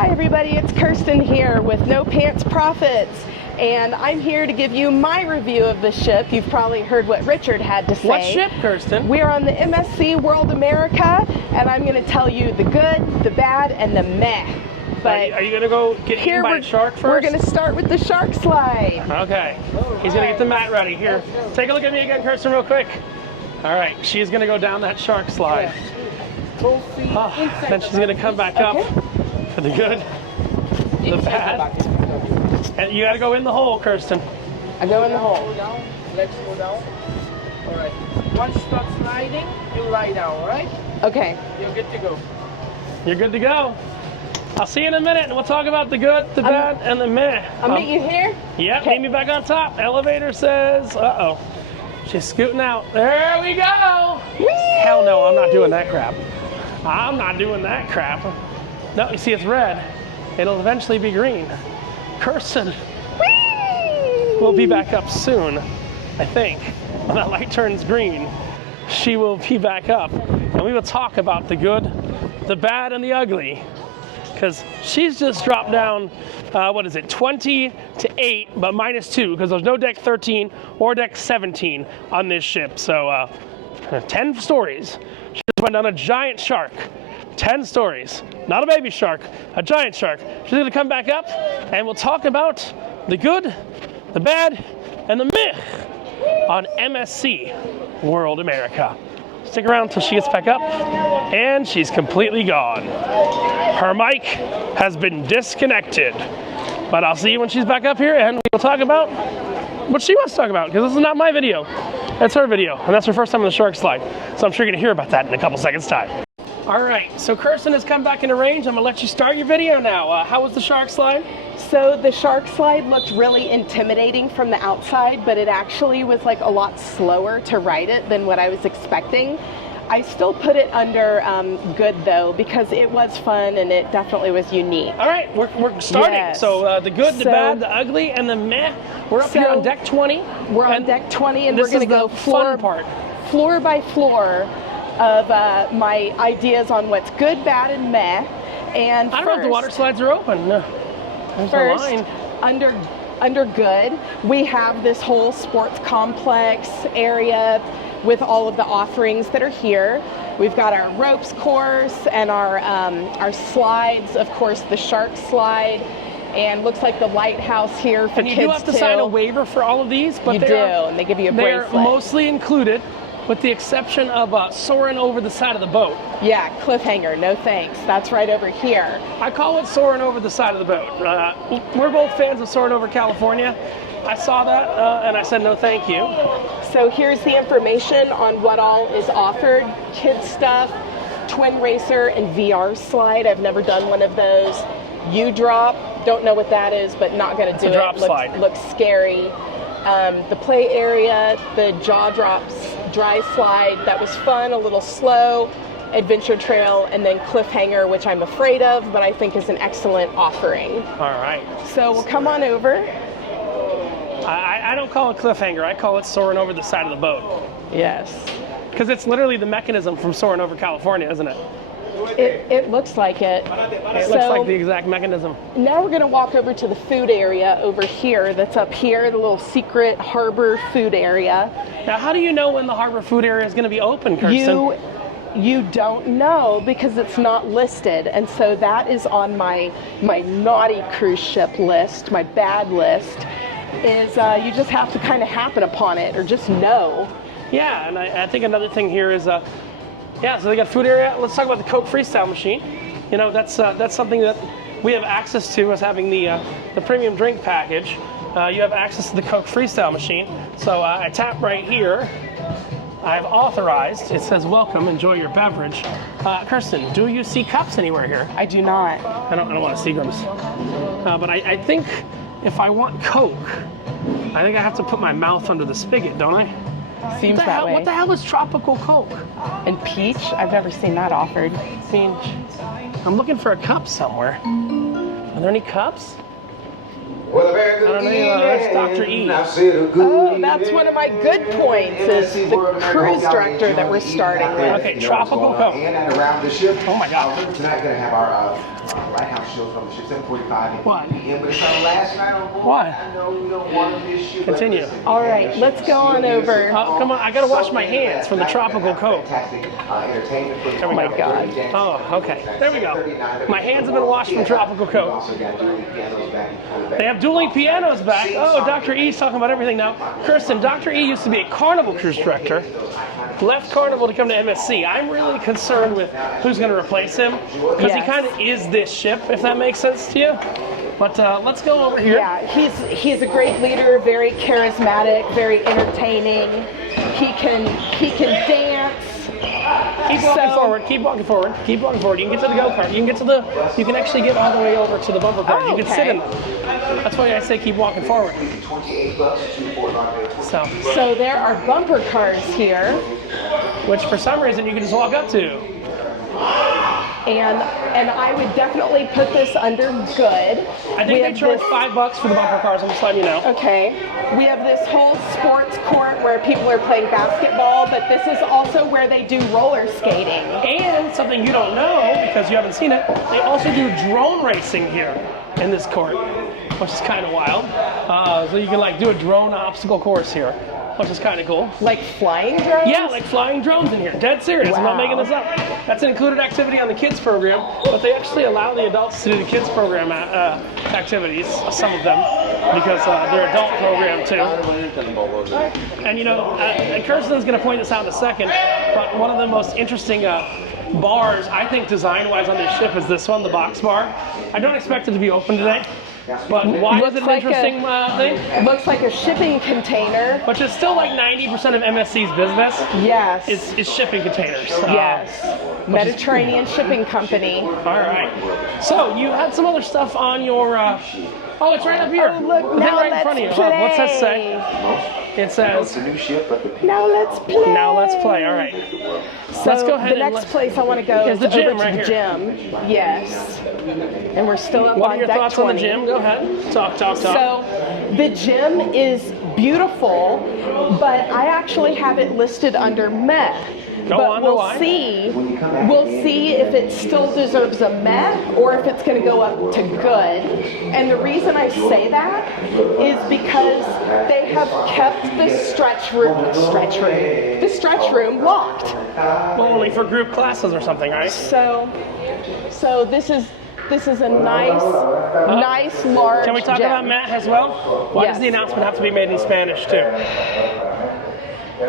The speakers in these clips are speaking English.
Hi everybody, it's Kirsten here with No Pants Profits, and I'm here to give you my review of the ship. You've probably heard what Richard had to say. What ship, Kirsten? We're on the MSC World America, and I'm going to tell you the good, the bad, and the meh. But are you going to go get eaten by a shark first? We're going to start with the shark slide. Okay. He's going to get the mat ready. Here, take a look at me again, Kirsten, real quick. All right, she's going to go down that shark slide. Then she's going to come back up for the good, the bad. And you got to go in the hole, Kirsten. I go in the hole. Let's go down. All right. Once you start sliding, you lie down, all right? Okay. You're good to go. You're good to go. I'll see you in a minute, and we'll talk about the good, the bad, and the meh. I'll meet you here? Yep, meet me back on top. Elevator says, uh-oh. She's scooting out. There we go. Whee! Hell no, I'm not doing that crap. I'm not doing that crap. No, you see it's red. It'll eventually be green. Kirsten will be back up soon, I think. When that light turns green, she will be back up. And we will talk about the good, the bad, and the ugly. Because she's just dropped down, what is it, 20 to 8, but -2, because there's no deck 13 or deck 17 on this ship. So 10 stories. She just went down a giant shark. 10 stories. Not a baby shark, a giant shark. She's going to come back up, and we'll talk about the good, the bad, and the meh on MSC World America. Stick around until she gets back up, and she's completely gone. Her mic has been disconnected, but I'll see you when she's back up here, and we'll talk about what she wants to talk about, because this is not my video. That's her video, and that's her first time on the shark slide, so I'm sure you're going to hear about that in a couple seconds' time. All right, so Kirsten has come back into range. I'm going to let you start your video now. How was the shark slide? So the shark slide looked really intimidating from the outside, but it actually was like a lot slower to ride it than what I was expecting. I still put it under good though, because it was fun and it definitely was unique. All right, we're starting. Yes. So the good, the bad, the ugly, and the meh. We're up here on deck 20. We're on deck 20, and we're going to go floor by floor of my ideas on what's good, bad, and meh. And I don't know if the water slides are open. No. First, under good, we have this whole sports complex area with all of the offerings that are here. We've got our ropes course and our slides, of course, the shark slide, and looks like the lighthouse here for kids too. And you do have to sign a waiver for all of these, but you do, and they give you a bracelet. They're mostly included, with the exception of soaring over the side of the boat. Yeah, cliffhanger, no thanks. That's right over here. I call it soaring over the side of the boat. We're both fans of Soaring Over California. I saw that and I said no thank you. So here's the information on what all is offered. Kids stuff, twin racer, and VR slide. I've never done one of those. U-drop, don't know what that is, but not going to do it. Drop slide. Looks scary. The play area, the jaw drops, dry slide, that was fun, a little slow, adventure trail, and then cliffhanger, which I'm afraid of, but I think is an excellent offering. All right. So we'll come on over. I don't call it cliffhanger, I call it soaring over the side of the boat. Yes. Because it's literally the mechanism from Soaring Over California, isn't it? It looks like it. It looks like the exact mechanism. Now we're going to walk over to the food area over here that's up here, the little secret harbor food area. Now, how do you know when the harbor food area is going to be open, Kirsten? You don't know because it's not listed, and so that is on my naughty cruise ship list, my bad list, is you just have to kind of happen upon it or just know. Yeah, and I think another thing here is, yeah, so they got food area. Let's talk about the Coke Freestyle machine. You know, that's something that we have access to as having the premium drink package. You have access to the Coke Freestyle machine. So I tap right here. I've authorized. It says, welcome, enjoy your beverage. Kirsten, do you see cups anywhere here? I do not. I don't want to see Seagrams. But I think if I want Coke, I think I have to put my mouth under the spigot, don't I? Seems that way. What the hell is tropical Coke? And peach? I've never seen that offered. I'm looking for a cup somewhere. Are there any cups? Well, a very good that's Dr. E. Oh, that's one of my good points, is the cruise director that we're starting with. Okay, tropical Coke. In and around the ship. Oh my God. Tonight, going to have our Lighthouse show from the ship, 7:45 What? p.m. But it's our last night on board. What? I know we don't want to miss you. Continue. All right, let's go on over. Come on, I gotta wash my hands from the tropical coat. There we my go. God. Oh, okay. There we go. My hands have been washed from tropical coat. They have dueling pianos back. Oh, Dr. E's talking about everything now. Kirsten, Dr. E used to be a Carnival cruise director. Left Carnival to come to MSC. I'm really concerned with who's going to replace him because he kind of is this ship, if that makes sense to you. But let's go over here. Yeah, he's a great leader, very charismatic, very entertaining. He can dance. Keep walking forward. Keep walking forward. Keep walking forward. You can get to the go-kart. You can get to the. You can actually get all the way over to the bumper cars. Oh, you can sit in them. That's why I say keep walking forward. So there are bumper cars here, which for some reason you can just walk up to. and I would definitely put this under good. I think they charge $5 for the bumper cars. I'm just letting you know. Okay. We have this whole sports court where people are playing basketball, but this is also where they do roller skating. And something you don't know because you haven't seen it, they also do drone racing here in this court, which is kind of wild. So you can like do a drone obstacle course here, which is kind of cool. Like flying drones? Yeah, like flying drones in here. Dead serious. I'm not making this up. That's an included activity on the kids program, but they actually allow the adults to do the kids program activities, some of them, because they're adult program too. And you know, and Kirsten's going to point this out in a second, but one of the most interesting bars, I think, design-wise on this ship is this one, the box bar. I don't expect it to be open today. But why is it an interesting thing? It looks like a shipping container. Which is still like 90% of MSC's business. Yes. Is shipping containers. Yes. Mediterranean Shipping Company. All right. So you had some other stuff on your. Oh, it's right up here. Oh, look, the now thing right in let's front of you. play. What's that say? It says. Now let's play. Now let's play. All right. So let's go ahead. The next place I want to go is the gym over right to the here. gym. Yes. And we're still up What on are your deck thoughts 20. on the gym? Go ahead. Talk. So the gym is beautiful, but I actually have it listed under meh. But we'll see if it still deserves a meh or if it's going to go up to good. And the reason I say that is because they have kept the stretch room locked. Well, only for group classes or something, right? So this is a nice large Can we talk gym. about Matt as well? Why does the announcement have to be made in Spanish too?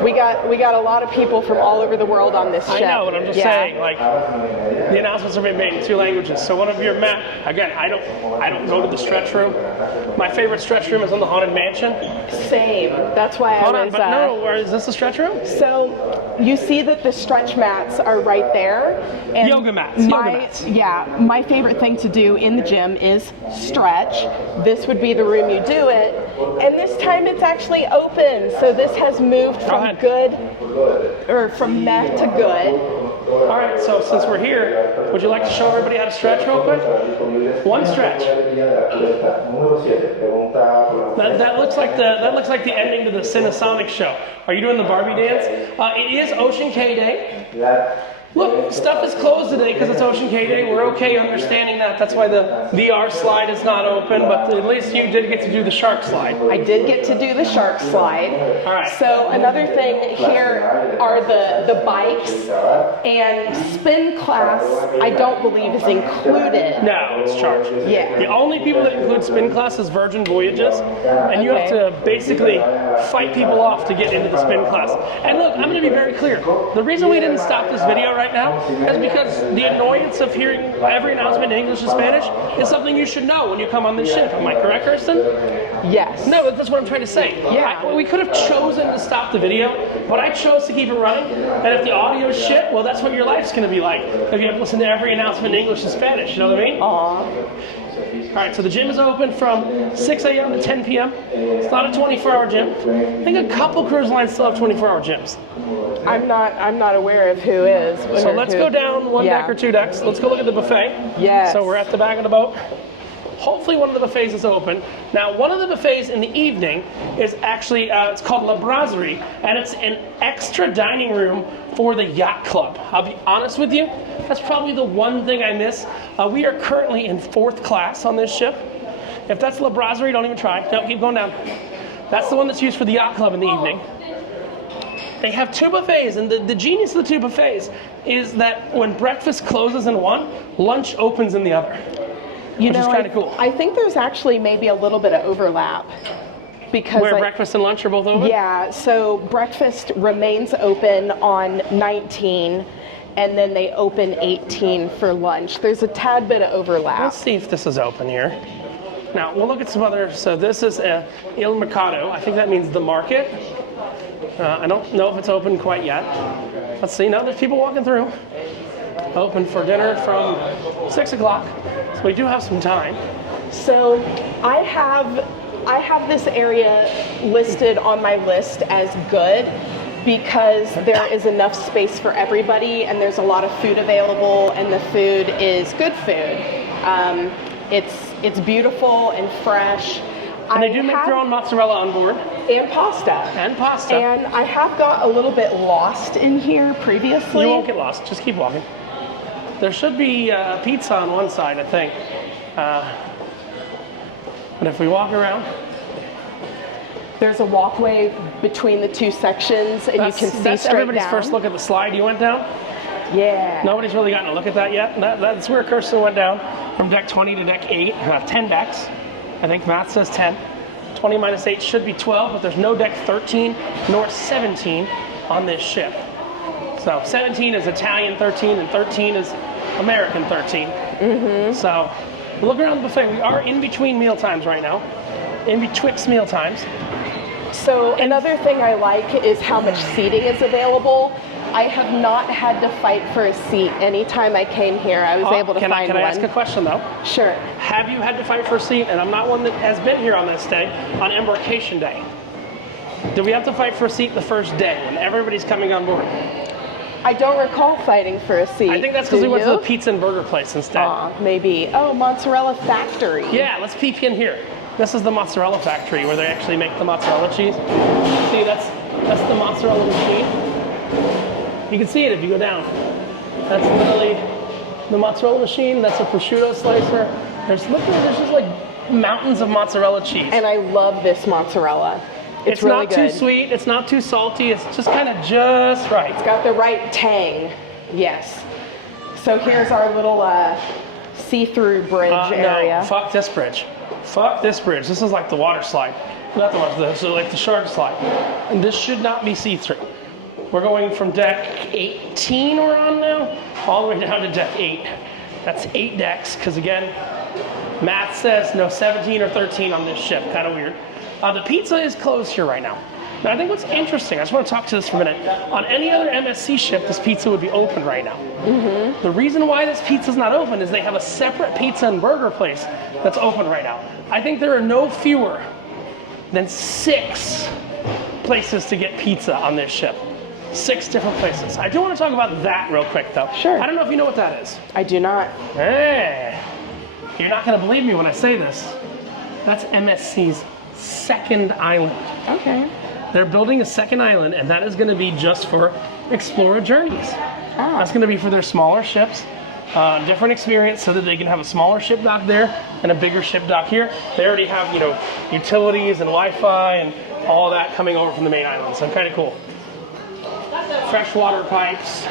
We got a lot of people from all over the world on this ship. I know, but I'm just saying, like, the announcements are being made in 2 languages. So one of your Matt, again, I don't go to the stretch room. My favorite stretch room is in the Haunted Mansion. Same. That's why Hold on, but no, is this the stretch room? So you see that the stretch mats are right there. And yoga mats. Yeah, my favorite thing to do in the gym is stretch. This would be the room you do it. And this time it's actually open. So this has moved from good, or from meh to good. All right, so since we're here, would you like to show everybody how to stretch real quick? One stretch. That looks like the ending to the Cinesonic show. Are you doing the Barbie dance? It is Ocean K Day. Look, stuff is closed today because it's Ocean K Day. We're okay understanding that. That's why the VR slide is not open, but at least you did get to do the shark slide. I did get to do the shark slide. All right. So another thing here are the bikes, and spin class I don't believe is included. No, it's charged. Yeah. The only people that include spin class is Virgin Voyages, and you have to basically fight people off to get into the spin class. And look, I'm going to be very clear. The reason we didn't stop this video right now is because the annoyance of hearing every announcement in English and Spanish is something you should know when you come on this ship. Am I correct, Kirsten? Yes. No, that's what I'm trying to say. Yeah. We could have chosen to stop the video, but I chose to keep it running. And if the audio is shit, well, that's what your life's going to be like if you have to listen to every announcement in English and Spanish. You know what I mean? Aww. All right, so the gym is open from 6 a.m. to 10 p.m. It's not a 24-hour gym. I think a couple cruise lines still have 24-hour gyms. I'm not aware of who is. So let's go down one deck or 2 decks. Let's go look at the buffet. Yes. So we're at the back of the boat. Hopefully one of the buffets is open. Now, one of the buffets in the evening is actually, it's called La Brasserie, and it's an extra dining room for the yacht club. I'll be honest with you, that's probably the one thing I miss. We are currently in 4th class on this ship. If that's La Brasserie, don't even try. No, keep going down. That's the one that's used for the yacht club in the evening. They have 2 buffets, and the genius of the 2 buffets is that when breakfast closes in one, lunch opens in the other, which is kind of cool. I think there's actually maybe a little bit of overlap. Because where breakfast and lunch are both open? Yeah, so breakfast remains open on 19, and then they open 18 for lunch. There's a tad bit of overlap. Let's see if this is open here. Now, we'll look at some other, so this is Il Mercato. I think that means the market. I don't know if it's open quite yet. Let's see, no, there's people walking through. Open for dinner from 6 o'clock, so we do have some time. So I have this area listed on my list as good because there is enough space for everybody and there's a lot of food available and the food is good food. It's beautiful and fresh. And they do make their own mozzarella on board. And pasta. And pasta. And I have got a little bit lost in here previously. You won't get lost, just keep walking. There should be pizza on one side, I think. But if we walk around, there's a walkway between the 2 sections, and you can see that's straight everybody's down. first look at the slide you went down. Yeah. Nobody's really gotten a look at that yet. That's where Kirsten went down from deck 20 to deck 8. 10 decks. I think math says 10. 20 minus 8 should be 12, but there's no deck 13 nor 17 on this ship. So 17 is Italian 13 and 13 is American 13. Mm-hmm. So look around the buffet. We are in between meal times right now. In betwixt meal times. So another thing I like is how much seating is available. I have not had to fight for a seat anytime I came here. I was able to find one. Can I ask a question though? Sure. Have you had to fight for a seat? And I'm not one that has been here on this day, on embarkation day. Did we have to fight for a seat the first day when everybody's coming on board? I don't recall fighting for a seat. I think that's because we went to the pizza and burger place instead. Maybe. Oh, Mozzarella Factory. Yeah, let's peek in here. This is the mozzarella factory where they actually make the mozzarella cheese. See, that's the mozzarella machine. You can see it if you go down. That's literally the mozzarella machine. That's a prosciutto slicer. There's just like mountains of mozzarella cheese. And I love this mozzarella. It's really not good. Too sweet. It's not too salty. It's just kind of just right. It's got the right tang. Yes. So here's our little see-through bridge area. No, fuck this bridge. Fuck this bridge. This is like the water slide. Not the water slide. This is like the shark slide. And this should not be see-through. We're going from deck 18 we're on now, all the way down to deck 8. That's 8 decks, because again, math says no 17 or 13 on this ship. Kind of weird. The pizza is closed here right now. Now I think what's interesting, I just want to talk to this for a minute. On any other MSC ship, this pizza would be open right now. Mm-hmm. The reason why this pizza's not open is they have a separate pizza and burger place that's open right now. I think there are no fewer than 6 places to get pizza on this ship. 6 different places. I do want to talk about that real quick though. Sure. I don't know if you know what that is. I do not. Hey, you're not going to believe me when I say this. That's MSC's second island. Okay. They're building a second island, and that is going to be just for Explorer Journeys. Ah. That's going to be for their smaller ships, different experience, so that they can have a smaller ship dock there and a bigger ship dock here. They already have, utilities and Wi-Fi and all of that coming over from the main island, so kind of cool. Freshwater pipes.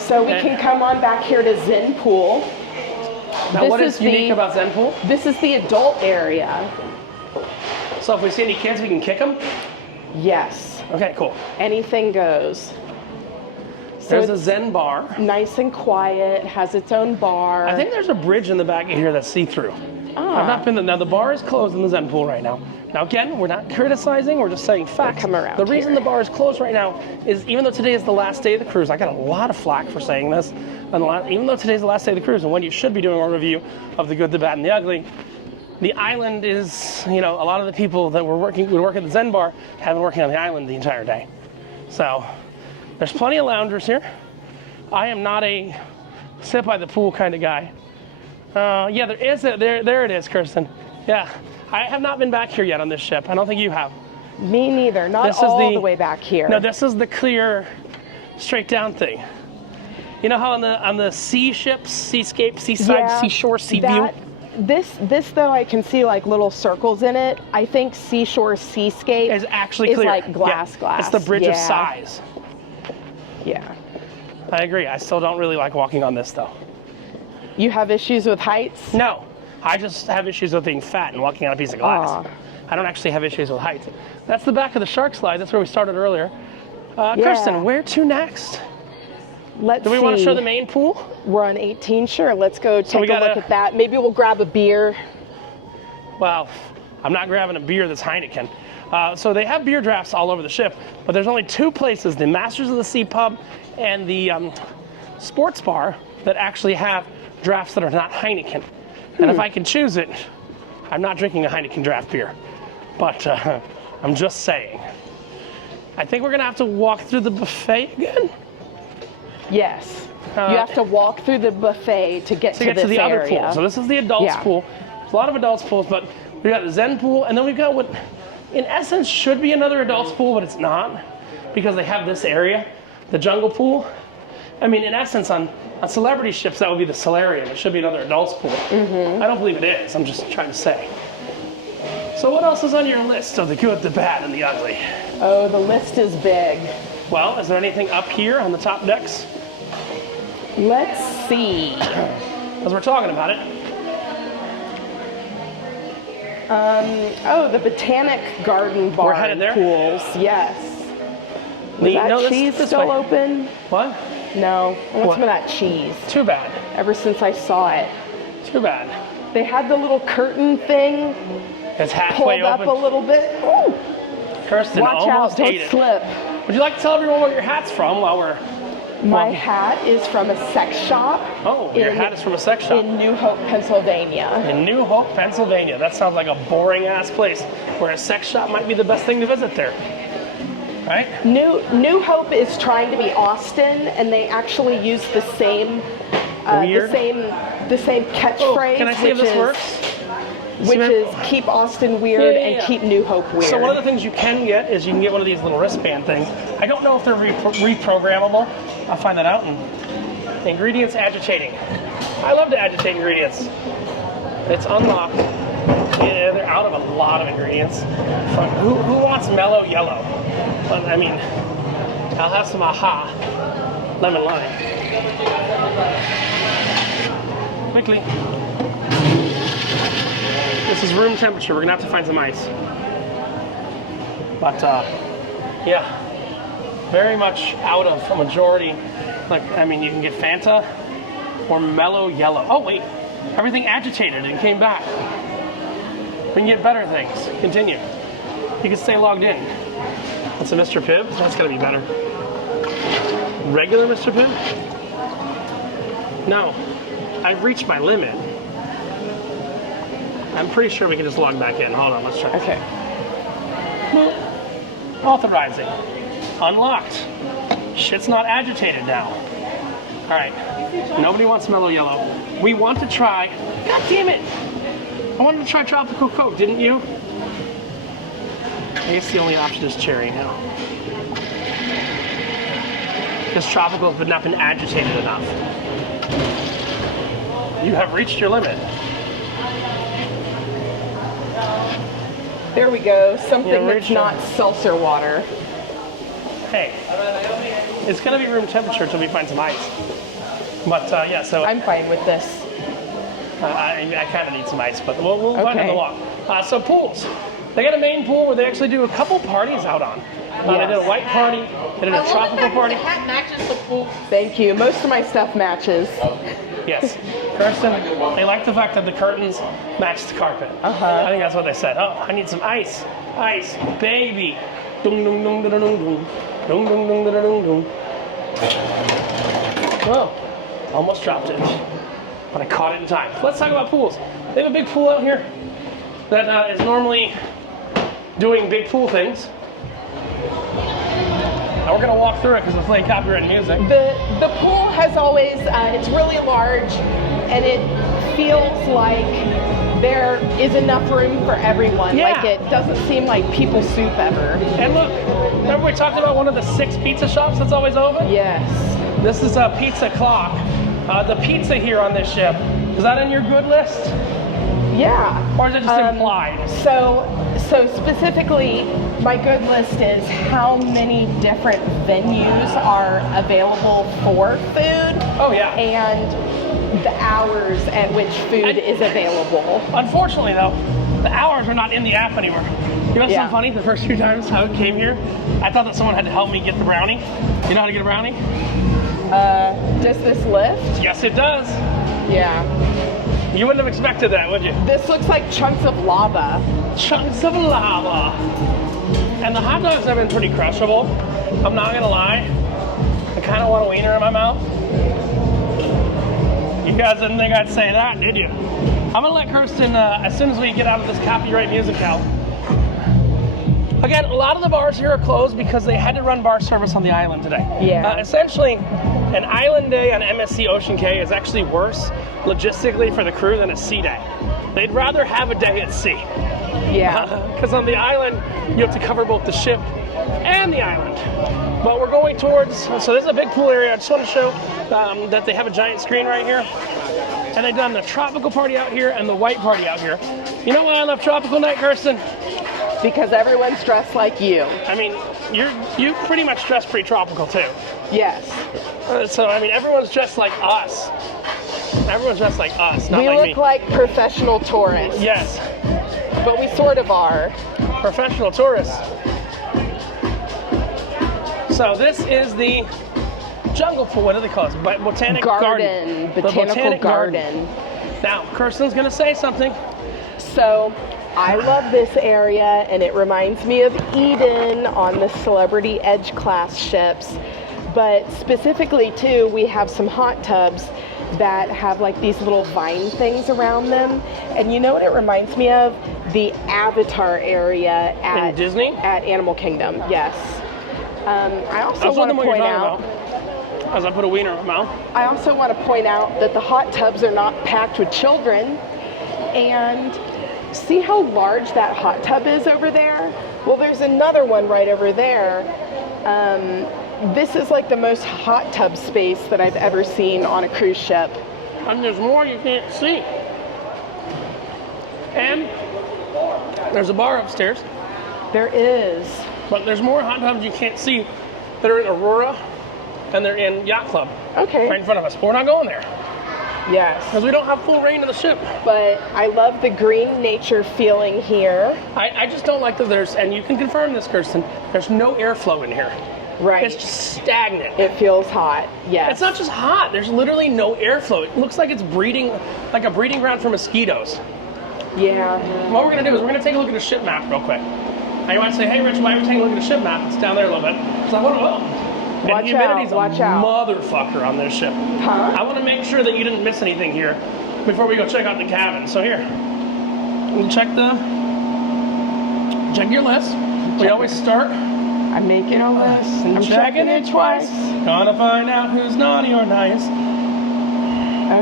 So we can come on back here to Zen Pool. Now, what is unique about Zen Pool? This is the adult area. So if we see any kids, we can kick them? Yes. Okay, cool. Anything goes. So There's a Zen bar. Nice and quiet, has its own bar. I think there's a bridge in the back of here that's see-through. Ah. I've not been there. Now the bar is closed in the Zen Pool right now. Now again, we're not criticizing, we're just saying facts. Come around the reason here. the bar is closed right now is even though today is the last day of the cruise, I got a lot of flack for saying this, even though today's the last day of the cruise and when you should be doing a review of The Good, the Bad, and the Ugly, the island is, a lot of the people that would work at the Zen bar have been working on the island the entire day. So there's plenty of loungers here. I am not a sit by the pool kind of guy. Yeah, there is there it is, Kirsten. Yeah, I have not been back here yet on this ship. I don't think you have. Me neither. Not This is all the- the way back here. No, this is the clear, straight down thing. You know how on the sea ships, seascape, seaside, Yeah, seashore, sea view? This though, I can see like little circles in it. I think seashore seascape Is actually is clear. like glass. It's the bridge of Yeah. sighs. Yeah. I agree. I still don't really like walking on this though. You have issues with heights? No, I just have issues with being fat and walking on a piece of glass. Aw. I don't actually have issues with height. That's the back of the shark slide. That's where we started earlier. Yeah. Kirsten, where to next? Let's Do we see. want to show the main pool? We're on 18. Sure. Let's go take we a look gotta- at that. Maybe we'll grab a beer. Well, I'm not grabbing a beer that's Heineken. So they have beer drafts all over the ship, but there's only two places, the Masters of the Sea pub and the sports bar, that actually have drafts that are not Heineken. And if I can choose it, I'm not drinking a Heineken draft beer. But I'm just saying. I think we're gonna have to walk through the buffet again Yes. You have to walk through the buffet to get to get to this the other area. pool. So this is the adults Yeah. pool. There's a lot of adults pools, but we got the Zen pool, and then we've got what, in essence, should be another adults pool, but it's not because they have this area, the jungle pool. I mean, in essence, on celebrity ships, that would be the solarium. It should be another adults pool. I don't believe it is. I'm just trying to say. So what else is on your list of the good, the bad, and the ugly? Oh, the list is big. Well, is there anything up here on the top decks? Let's see. As we're talking about it. Oh, the Botanic Garden Bar We're headed there? pools. Yes. Is that No, this- cheese this still way. open? What? No. I want What? some of that cheese. Too bad. Ever since I saw it. Too bad. They had the little curtain thing It's halfway pulled up open. a little bit. Ooh, Kirsten watch out, almost don't ate it. slip. Would you like to tell everyone where your hat's from while we're... My Well- hat is from a sex shop. Oh, your hat is from a sex shop. In New Hope, Pennsylvania. In New Hope, Pennsylvania. That sounds like a boring-ass place where a sex shop might be the best thing to visit there. Right? New Hope is trying to be Austin, and they actually use the same Weird. the same catchphrase. Can I see if which this is, works? Which See is keep Austin weird Yeah. and keep New Hope weird. So one of the things you can get is you can get one of these little wristband things. I don't know if they're reprogrammable. I'll find that out. And ingredients agitating. I love to agitate ingredients. It's unlocked. Yeah, they're out of a lot of ingredients. Who wants mellow yellow? Well, I mean, I'll have some AHA lemon lime. Quickly. This is room temperature. We're gonna have to find some ice. But yeah, very much out of a majority. Like, I mean, you can get Fanta or mellow yellow. Oh wait, everything agitated and came back. We can get better things. Continue. You can stay logged in. That's a Mr. Pibb. That's gonna be better. Regular Mr. Pibb? No, I've reached my limit. I'm pretty sure we can just log back in. Hold on, let's try. Okay. Authorizing. Unlocked. Shit's not agitated now. All right. Nobody wants mellow yellow. We want to try. God damn it! I wanted to try tropical Coke, didn't you? I guess the only option is cherry now. Because tropical has not been agitated enough. You have reached your limit. There we go. Something Yeah, that's Rachel. not seltzer water. Hey, it's gonna be room temperature until we find some ice. But yeah, so I'm fine with this. I kind of need some ice, but we'll find Okay. in the walk. So pools. They got a main pool where they actually do a couple parties out on. They did a white party, they did a tropical party. hat matches the pool. Thank you. Most of my stuff matches. Yes. Kirsten, they like the fact that the curtains match the carpet. I think that's what they said. Oh, I need some ice. Ice, baby. Dung dung dung dung dung dung. Dung dung dung dung dung dung. Oh, almost dropped it. But I caught it in time. Let's talk about pools. They have a big pool out here that is normally doing big pool things. And we're gonna walk through it because it's playing copyrighted music. The pool has always, it's really large, and it feels like there is enough room for everyone. Yeah. Like, it doesn't seem like people soup ever. And look, remember we talked about one of the 6 pizza shops that's always open? Yes. This is a Pizza Clock. The pizza here on this ship, is that in your good list? Yeah. Or is it just implied? So specifically, my good list is how many different venues are available for food. Oh yeah. And the hours at which food is available. Unfortunately though, the hours are not in the app anymore. You know what's so funny? The first few times I came here, I thought that someone had to help me get the brownie. You know how to get a brownie? Does this lift? Yes, it does. Yeah. You wouldn't have expected that, would you? This looks like chunks of lava. Chunks of lava. And the hot dogs have been pretty crushable. I'm not gonna lie. I kind of want a wiener in my mouth. You guys didn't think I'd say that, did you? I'm gonna let Kirsten, as soon as we get out of this copyright musicale. Again, a lot of the bars here are closed because they had to run bar service on the island today. Yeah. Essentially, an island day on MSC Ocean Cay is actually worse logistically for the crew than a sea day. They'd rather have a day at sea. Yeah. Because on the island, you have to cover both the ship and the island. But we're going towards, so this is a big pool area. I just want to show that they have a giant screen right here. And they've done the tropical party out here and the white party out here. You know why I love tropical night, Kirsten? Because everyone's dressed like you. I mean, you pretty much dress pretty tropical too. Yes. So I mean, everyone's dressed like us. Everyone's dressed like us, not We like look me. like professional tourists. Yes, But we sort of are. professional tourists. So this is the jungle pool. What do they call it? Botanic garden. The Botanical garden. Now, Kirsten's gonna say something. So, I love this area, and it reminds me of Eden on the Celebrity Edge class ships. But specifically, too, we have some hot tubs that have like these little vine things around them. And you know what it reminds me of? The Avatar area at Disney? At Animal Kingdom, yes. I also That's want what to point out. As I put a wiener in my mouth. I also want to point out that the hot tubs are not packed with children. And see how large that hot tub is over there? Well, there's another one right over there. This is like the most hot tub space that I've ever seen on a cruise ship. And there's more you can't see. And there's a bar upstairs. There is. But there's more hot tubs you can't see that are in Aurora and they're in Yacht Club. Okay. Right in front of us. But we're not going there Yes. because we don't have full reign of the ship. But I love the green nature feeling here. I just don't like that there's, and you can confirm this, Kirsten, there's no airflow in here. Right. It's just stagnant. It feels hot. Yes. It's not just hot, there's literally no airflow. It looks like it's breeding, like a breeding ground for mosquitoes. Yeah. What we're gonna do is we're gonna take a look at the ship map real quick. Now you might say, hey Rich, why are we taking a look at the ship map? It's down there a little bit. So I want to, and Watch humidity's out, watch a out. motherfucker on this ship. Huh? I want to make sure that you didn't miss anything here before we go check out the cabin. So here, we'll check your list. We always start. I'm making a list and I'm checking it twice. Gonna find out who's naughty or nice.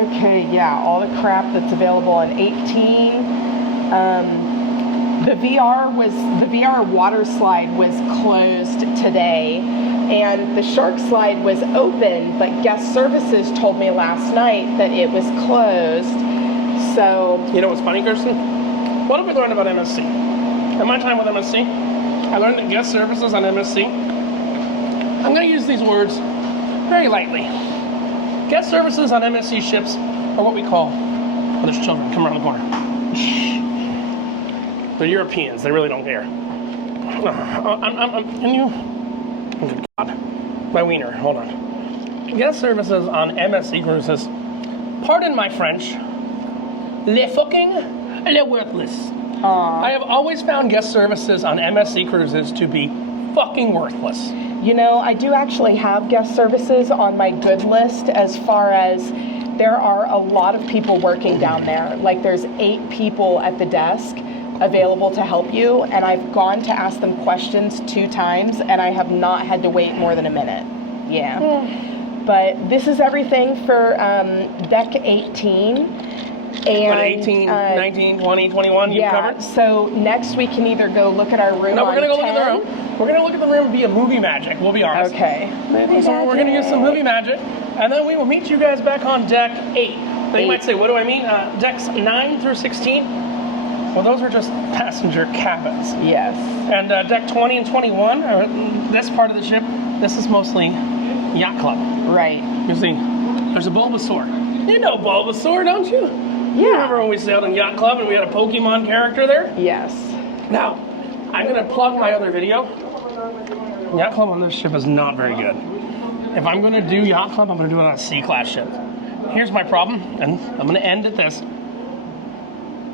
Okay, yeah, all the crap that's available on 18. The VR water slide was closed today, and the shark slide was open, but guest services told me last night that it was closed. So You know what's funny, Kirsten? What have we learned about MSC? In my time with MSC, I learned that guest services on MSC, I'm going to use these words very lightly. Guest services on MSC ships are what we call, oh, there's children, come around the corner. They're Europeans, they really don't care. Can you, oh, good God, my wiener, hold on. Guest services on MSC cruises, pardon my French, le worthless. I have always found guest services on MSC cruises to be fucking worthless. You know, I do actually have guest services on my good list as far as there are a lot of people working down there. Like there's 8 people at the desk available to help you, and I've gone to ask them questions 2 times and I have not had to wait more than a minute. Yeah. But this is everything for deck 18. And, 18, 19, 20, 21 you've yeah, covered? so next we can either go look at our room. No, we're going to go look 10. at the room. We're going to look at the room via movie magic, we'll be honest. Okay. So we're going to use some movie magic, and then we will meet you guys back on deck 8. Now you might say, what do I mean? Decks 9 through 16? Well, those are just passenger cabins. Yes. And deck 20 and 21, this part of the ship, this is mostly yacht club. Right. You see, there's a Bulbasaur. You know Bulbasaur, don't you? Yeah. You remember when we sailed in yacht club and we had a Pokemon character there? Yes. Now, I'm going to plug my other video. Yacht club on this ship is not very good. If I'm going to do yacht club, I'm going to do it on a C-class ship. Here's my problem, and I'm going to end at this.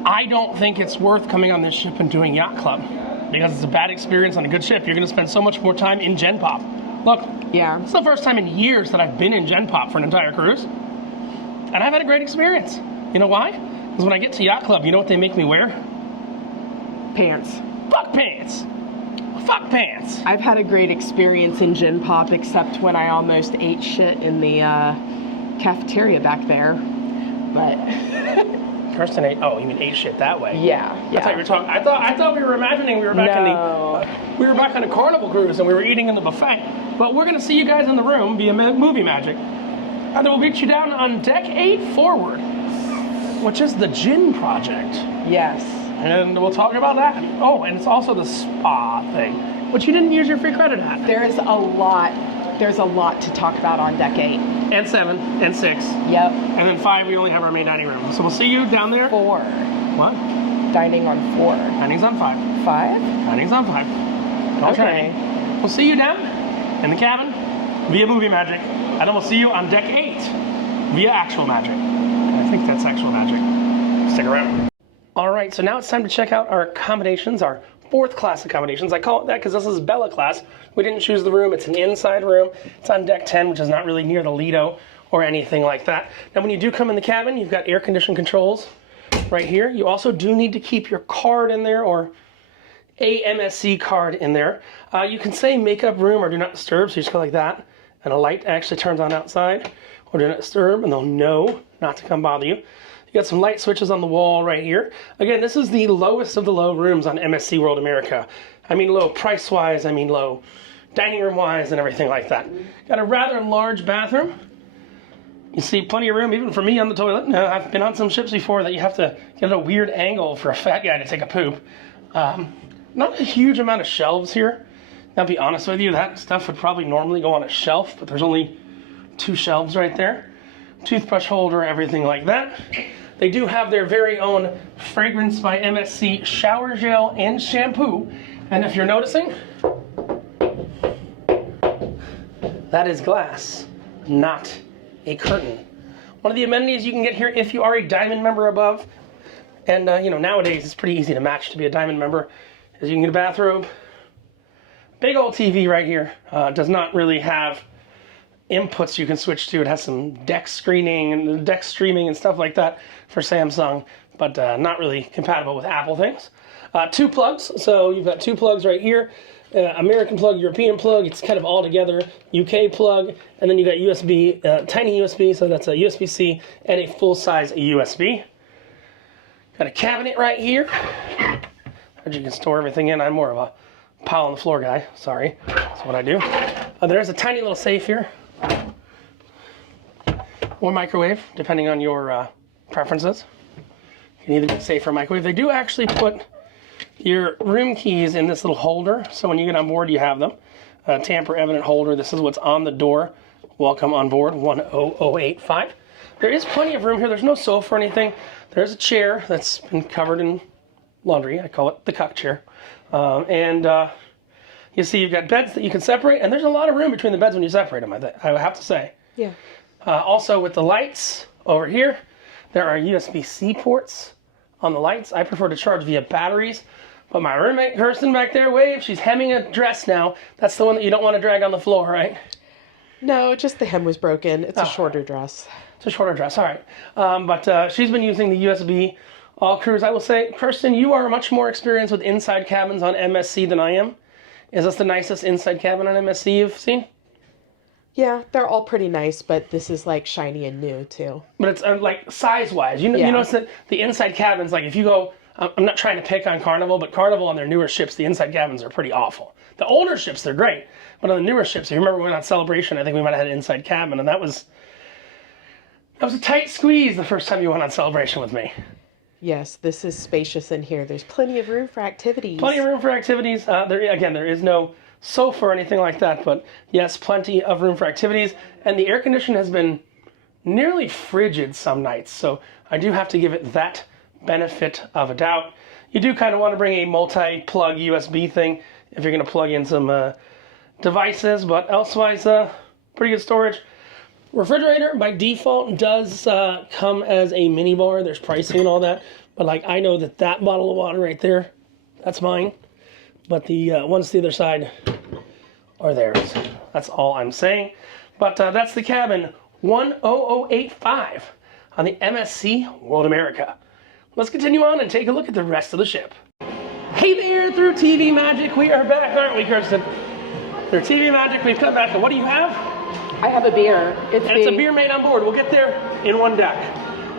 I don't think it's worth coming on this ship and doing yacht club because it's a bad experience on a good ship. You're going to spend so much more time in Gen Pop. Look, Yeah. it's the first time in years that I've been in Gen Pop for an entire cruise, and I've had a great experience. You know why? Because when I get to yacht club, you know what they make me wear? Pants. Fuck pants. Fuck pants. I've had a great experience in Gen Pop, except when I almost ate shit in the cafeteria back there. But Kirsten ate. Oh, you mean ate shit that way? yeah, I thought you were talking. I thought we were imagining we were back we were back on a Carnival cruise and we were eating in the buffet. But we're gonna see you guys in the room via movie magic, and then we'll get you down on deck 8 forward, which is the Gin Project. Yes. And we'll talk about that. Oh, and it's also the spa thing, which you didn't use your free credit at. There's a lot to talk about on deck 8. And 7, and 6. Yep. And then 5, we only have our main dining room. So we'll see you down there. 4. What? Dining on 4. Dining's on 5. 5? Dining's on 5. Don't try me. We'll see you down in the cabin via movie magic. And then we'll see you on deck 8 via actual magic. I think that's actual magic. Stick around. All right, so now it's time to check out our accommodations, our 4th class accommodations. I call it that because this is Bella class. We didn't choose the room. It's an inside room. It's on deck 10, which is not really near the Lido or anything like that. Now, when you do come in the cabin, you've got air conditioning controls right here. You also do need to keep your card in there, or a MSC card in there. You can say makeup room or do not disturb, so you just go like that, and a light actually turns on outside, or do not disturb, and they'll know not to come bother you. You got some light switches on the wall right here. Again, this is the lowest of the low rooms on MSC World America. I mean low price-wise, I mean low dining room-wise and everything like that. Got a rather large bathroom. You see plenty of room, even for me on the toilet. Now, I've been on some ships before that you have to get a weird angle for a fat guy to take a poop. Not a huge amount of shelves here. Now, to be honest with you, that stuff would probably normally go on a shelf, but there's only 2 shelves right there. Toothbrush holder, everything like that. They do have their very own Fragrance by MSC shower gel and shampoo. And if you're noticing, that is glass, not a curtain. One of the amenities you can get here if you are a diamond member above, and you know, nowadays it's pretty easy to match to be a diamond member, is you can get a bathrobe. Big old TV right here. Does not really have inputs you can switch to. It has some deck screening and deck streaming and stuff like that for Samsung, but not really compatible with Apple things. 2 plugs, so you've got 2 plugs right here. American plug, European plug, it's kind of all together. UK plug, and then you got USB, tiny USB, so that's a USB-C and a full-size USB. Got a cabinet right here that you can store everything in. I'm more of a pile on the floor guy, sorry, that's what I do. There's a tiny little safe here, or microwave, depending on your preferences. You can either get safe or microwave. They do actually put your room keys in this little holder, so when you get on board, you have them. Tamper evident holder. This is what's on the door. Welcome on board 10085. There is plenty of room here. There's no sofa or anything. There's a chair that's been covered in laundry. I call it the cuck chair. You see you've got beds that you can separate, and there's a lot of room between the beds when you separate them, I have to say. Yeah. Also with the lights over here, there are USB-C ports on the lights. I prefer to charge via batteries, but my roommate Kirsten back there, wave, she's hemming a dress now. That's the one that you don't want to drag on the floor, right? No, just the hem was broken. It's a shorter dress. It's a shorter dress, all right. But she's been using the USB all cruise. I will say, Kirsten, you are much more experienced with inside cabins on MSC than I am. Is this the nicest inside cabin on MSC you've seen? Yeah, they're all pretty nice, but this is like shiny and new too. But it's like size-wise. You notice that the inside cabins, like if you go, I'm not trying to pick on Carnival, but Carnival on their newer ships, the inside cabins are pretty awful. The older ships, they're great. But on the newer ships, if you remember we went on Celebration, I think we might have had an inside cabin, and that was a tight squeeze the first time you went on Celebration with me. Yes, this is spacious in here. There's plenty of room for activities. Plenty of room for activities. There is no sofa or anything like that, but yes, plenty of room for activities. And the air conditioning has been nearly frigid some nights, so I do have to give it that benefit of a doubt. You do kind of want to bring a multi-plug USB thing if you're going to plug in some devices, but elsewise, pretty good storage. Refrigerator by default does come as a mini bar. There's pricing and all that, but like I know that bottle of water right there, that's mine. But the ones to the other side are theirs. That's all I'm saying. But that's the cabin 10085 on the MSC World America. Let's continue on and take a look at the rest of the ship. Hey there, through TV magic, we are back, aren't we, Kirsten? Through TV magic, we've come back. And what do you have? I have a beer. It's a beer made on board. We'll get there in one deck.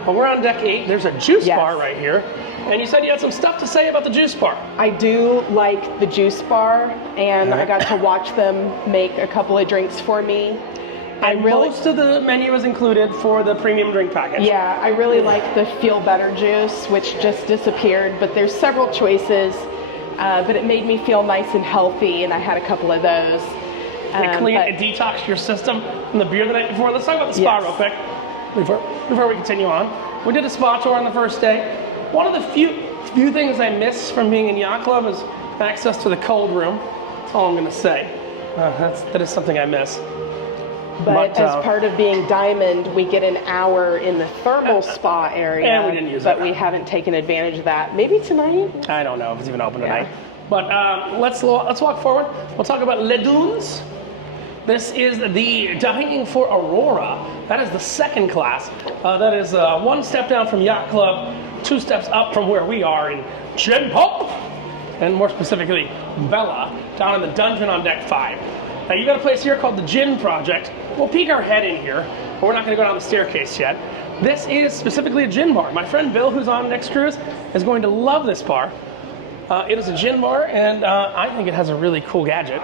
Well, we're on deck 8. There's a juice bar right here. And you said you had some stuff to say about the juice bar. I do like the juice bar, and I got to watch them make a couple of drinks for me. And most of the menu is included for the premium drink package. Yeah, I really like the Feel Better juice, which just disappeared, but there's several choices. But it made me feel nice and healthy, and I had a couple of those. It detoxed your system from the beer the night before. Let's talk about the spa real quick before we continue on. We did a spa tour on the first day. One of the few things I miss from being in Yacht Club is access to the cold room. That's all I'm going to say. That is something I miss. But as part of being Diamond, we get an hour in the thermal spa area. And we didn't use it. But we haven't taken advantage of that. Maybe tonight? I don't know if it's even open tonight. But let's walk forward. We'll talk about Les Dunes. This is the Dining for Aurora. That is the second class. That is one step down from Yacht Club, 2 steps up from where we are in Gin Pop, and more specifically, Bella, down in the dungeon on deck 5. Now you got a place here called the Gin Project. We'll peek our head in here, but we're not going to go down the staircase yet. This is specifically a gin bar. My friend Bill, who's on next cruise, is going to love this bar. It is a gin bar, and I think it has a really cool gadget.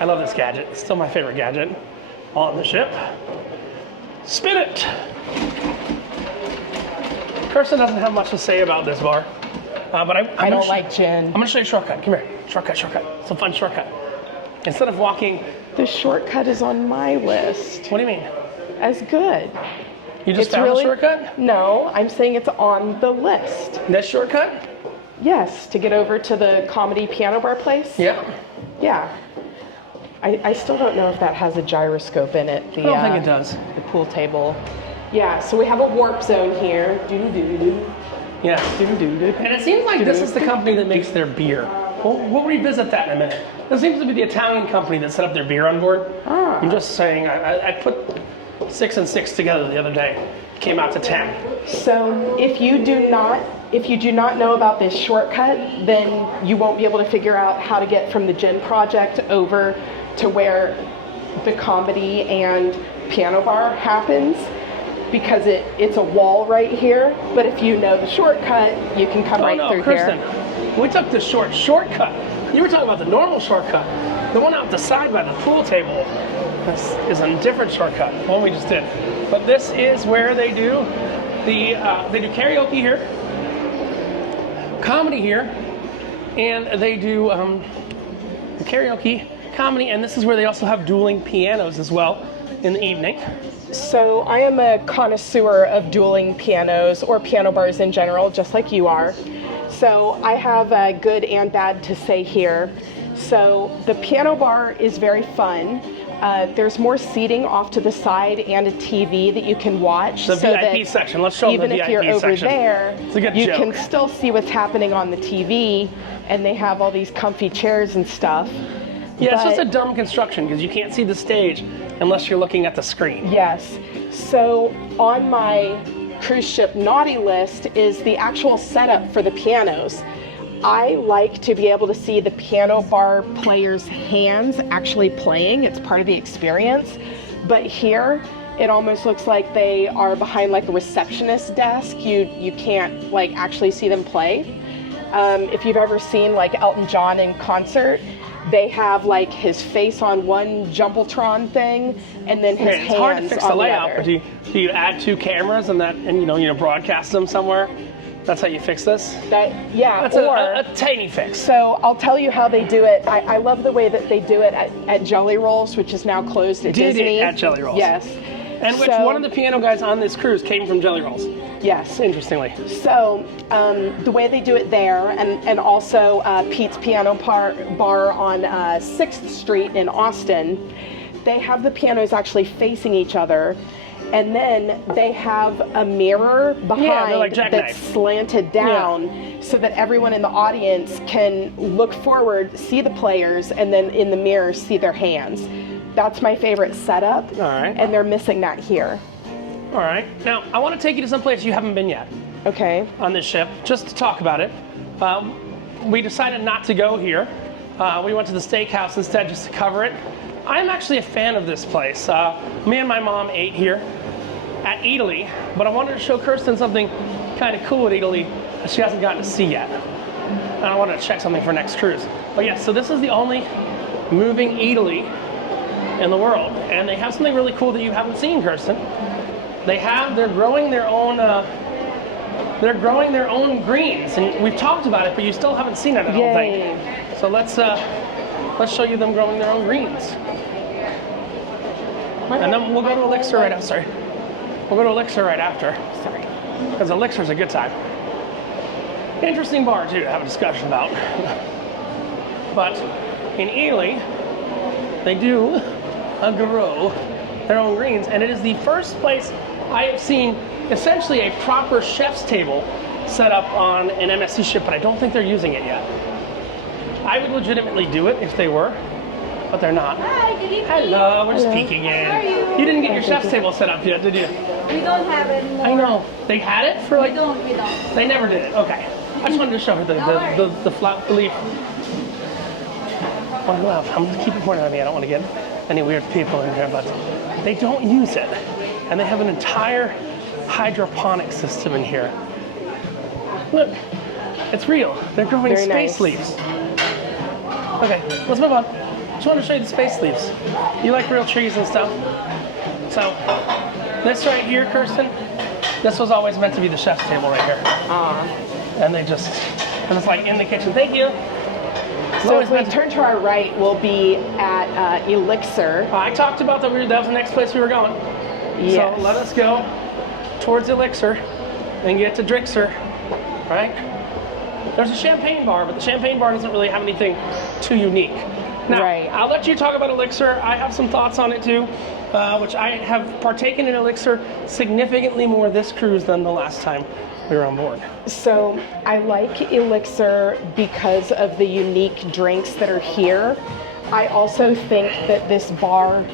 I love this gadget. It's still my favorite gadget on the ship. Spin it! Kirsten doesn't have much to say about this bar. But I don't like gin. I'm going to show you a shortcut. Come here. Shortcut. It's a fun shortcut. Instead of walking... The shortcut is on my list. What do you mean? As good. You just found the shortcut? No, I'm saying it's on the list. This shortcut? Yes, to get over to the comedy piano bar place. Yeah. Yeah. I still don't know if that has a gyroscope in it. I don't think it does. The pool table. Yeah, so we have a warp zone here. Doo-doo-doo-doo. Yeah. Doo-doo-doo-doo. And it seems like this is the company that makes their beer. We'll revisit that in a minute. This seems to be the Italian company that set up their beer on board. I'm just saying, I put 6 and 6 together the other day. Came out to 10. So if you do not know about this shortcut, then you won't be able to figure out how to get from the Gin Project over to where the comedy and piano bar happens, because it's a wall right here. But if you know the shortcut, you can come through Kirsten, here. We took the shortcut. You were talking about the normal shortcut. The one out the side by the pool table. This is a different shortcut, the one we just did. But this is where they do they do karaoke here, comedy here, and they do karaoke, comedy, and this is where they also have dueling pianos as well in the evening. So I am a connoisseur of dueling pianos, or piano bars in general, just like you are. So I have good and bad to say here. So the piano bar is very fun. There's more seating off to the side and a TV that you can watch. The VIP section. Let's show them the VIP section. Even if you're over there, it's a good you joke. can still see what's happening on the TV, and they have all these comfy chairs and stuff. Yeah, it's just a dumb construction because you can't see the stage unless you're looking at the screen. Yes. So on my cruise ship naughty list is the actual setup for the pianos. I like to be able to see the piano bar players' hands actually playing. It's part of the experience. But here, it almost looks like they are behind like a receptionist desk. You can't like actually see them play. If you've ever seen like Elton John in concert, they have like his face on one Jumbotron thing, and then his hands it's hard to fix the on the layout, other. but do you add 2 cameras and broadcast them somewhere? That's how you fix this? That's a tiny fix. So I'll tell you how they do it. I love the way that they do it at Jelly Rolls, which is now closed at Disney. At Jelly Rolls. Yes. And one of the piano guys on this cruise came from Jelly Rolls. Yes. Interestingly. So the way they do it there, and also Pete's Piano Bar on 6th Street in Austin, they have the pianos actually facing each other. And then they have a mirror behind like that's jackknife. slanted down so that everyone in the audience can look forward, see the players, and then in the mirror see their hands. That's my favorite setup. All right. And they're missing that here. All right. Now, I want to take you to some place you haven't been yet Okay. on this ship, just to talk about it. We decided not to go here. We went to the steakhouse instead just to cover it. I'm actually a fan of this place. Me and my mom ate here at Italy, but I wanted to show Kirsten something kind of cool at Italy that she hasn't gotten to see yet. And I wanted to check something for next cruise. But yeah, so this is the only moving Italy in the world, and they have something really cool that you haven't seen, Kirsten. They're growing their own greens, and we've talked about it, but you still haven't seen it, I don't think. So let's show you them growing their own greens. And then we'll go to Elixir right after. Sorry. We'll go to Elixir right after. Sorry. Because Elixir's a good time. Interesting bar, too, to have a discussion about. But in Italy, they do grow their own greens, and it is the first place I have seen essentially a proper chef's table set up on an MSC ship, but I don't think they're using it yet. I would legitimately do it if they were, but they're not. Hi, good evening. Hello, we're just peeking in. How are you? You didn't get your chef's table set up yet, did you? We don't have it anymore. I know. They had it for like... We don't. They never did it. Okay. I just wanted to show her the flat leaf. Oh, I love. I'm gonna keep it pointed at me. I don't want to get any weird people in here, but they don't use it, and they have an entire hydroponic system in here. Look, it's real. They're growing Very space nice. leaves. Okay, let's move on. Just want to show you the space leaves. You like real trees and stuff. So this right here, Kirsten, this was always meant to be the chef's table right here. And and it's like in the kitchen. Thank you. So if we turn to our right, we'll be at Elixir. I talked about that was the next place we were going. Yes. So let us go towards Elixir and get to Drixer, right? There's a champagne bar, but the champagne bar doesn't really have anything too unique. Now, Right. I'll let you talk about Elixir. I have some thoughts on it too, which I have partaken in Elixir significantly more this cruise than the last time we were on board. So I like Elixir because of the unique drinks that are here. I also think that this bar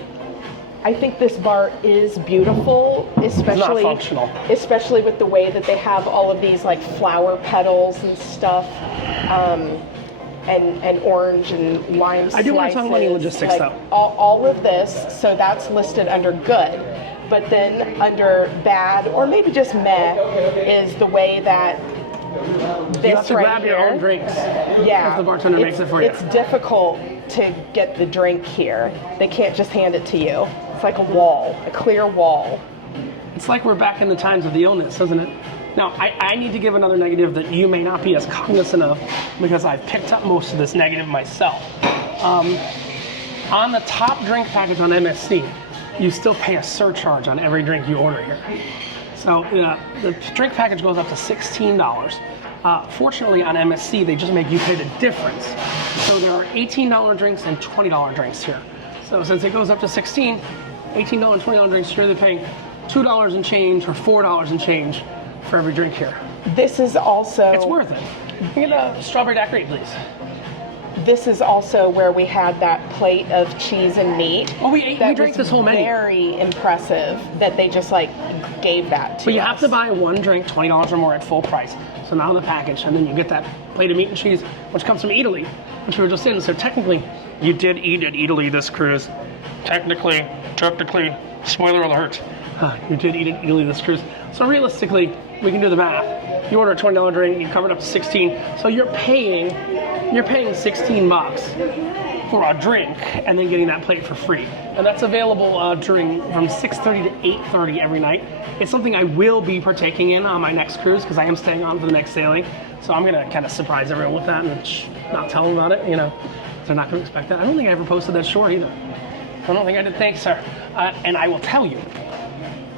is beautiful, especially functional. especially with the way that they have all of these like flower petals and stuff, and orange and lime slices. I do want to talk about the logistics, like, though. All of this, so that's listed under good. But then under bad, or maybe just meh, is the way that this You have to right grab your here, own drinks. yeah, If the bartender makes it for you. It's difficult to get the drink here. They can't just hand it to you. It's like a wall, a clear wall. It's like we're back in the times of the illness, isn't it? Now, I need to give another negative that you may not be as cognizant of because I've picked up most of this negative myself. On the top drink package on MSC, you still pay a surcharge on every drink you order here. So the drink package goes up to $16. Fortunately, on MSC, they just make you pay the difference. So there are $18 drinks and $20 drinks here. So since it goes up to $16, $18 and $20 drinks, you're either paying $2 and change or $4 and change for every drink here. This is also It's worth it. Can you get a strawberry daiquiri, please? This is also where we had that plate of cheese and meat. Oh, we That drank was this whole menu. Very impressive that they just like gave that to But you us. have to buy one drink, $20 or more at full price. So now the package, and then you get that plate of meat and cheese, which comes from Italy, which we were just in. So technically, you did eat at Italy this cruise. Technically, spoiler alert, you did eat at Italy this cruise. So realistically, we can do the math. You order a $20 drink, you cover it up to 16. So you're paying $16 for a drink, and then getting that plate for free. And that's available during from 6:30 to 8:30 every night. It's something I will be partaking in on my next cruise because I am staying on for the next sailing. So I'm gonna kind of surprise everyone with that and not tell them about it. You know, they're not gonna expect that. I don't think I ever posted that short either. I don't think I did. Thanks, sir. And I will tell you,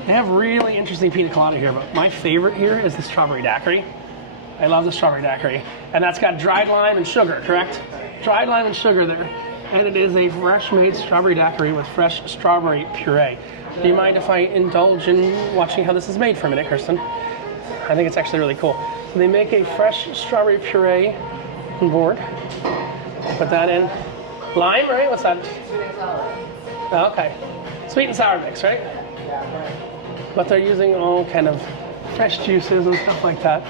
they have really interesting pina colada here, but my favorite here is the strawberry daiquiri. I love the strawberry daiquiri. And that's got dried lime and sugar, correct? Dried lime and sugar there. And it is a fresh made strawberry daiquiri with fresh strawberry puree. Do you mind if I indulge in watching how this is made for a minute, Kirsten? I think it's actually really cool. So they make a fresh strawberry puree on board. Put that in. Lime, right? What's that? Oh, okay. Sweet and sour mix, right? But they're using all kind of fresh juices and stuff like that.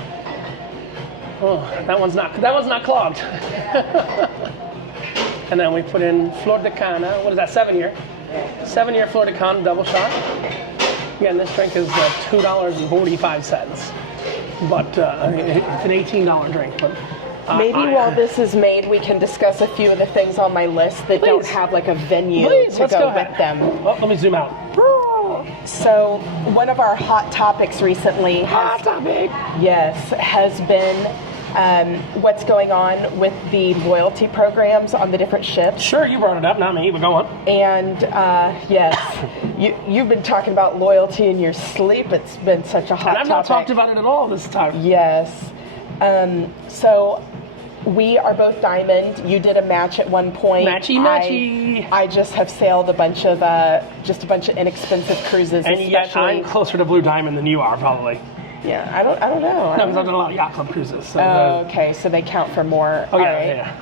Oh, that one's not clogged. And then we put in Flor de Cana. What is that? 7-year. 7-year Flor de Cana double shot. Again, this drink is $2.45, but it's an $18 drink. But Maybe while this is made, we can discuss a few of the things on my list that don't have like a venue to let's go go with ahead. them. Oh, let me zoom out. So one of our hot topics recently has been what's going on with the loyalty programs on the different ships. Sure, you brought it up, not me, but go on. And yes, you've been talking about loyalty in your sleep. It's been such a hot topic. And I've not talked about it at all this time. Yes. So we are both diamond. You did a match at one point. Matchy. I just have sailed a bunch of inexpensive cruises. And yet I'm closer to blue diamond than you are, probably. Yeah, I don't know. No, because I've done a lot of yacht club cruises. So okay, so they count for more. Oh, All yeah, right. yeah.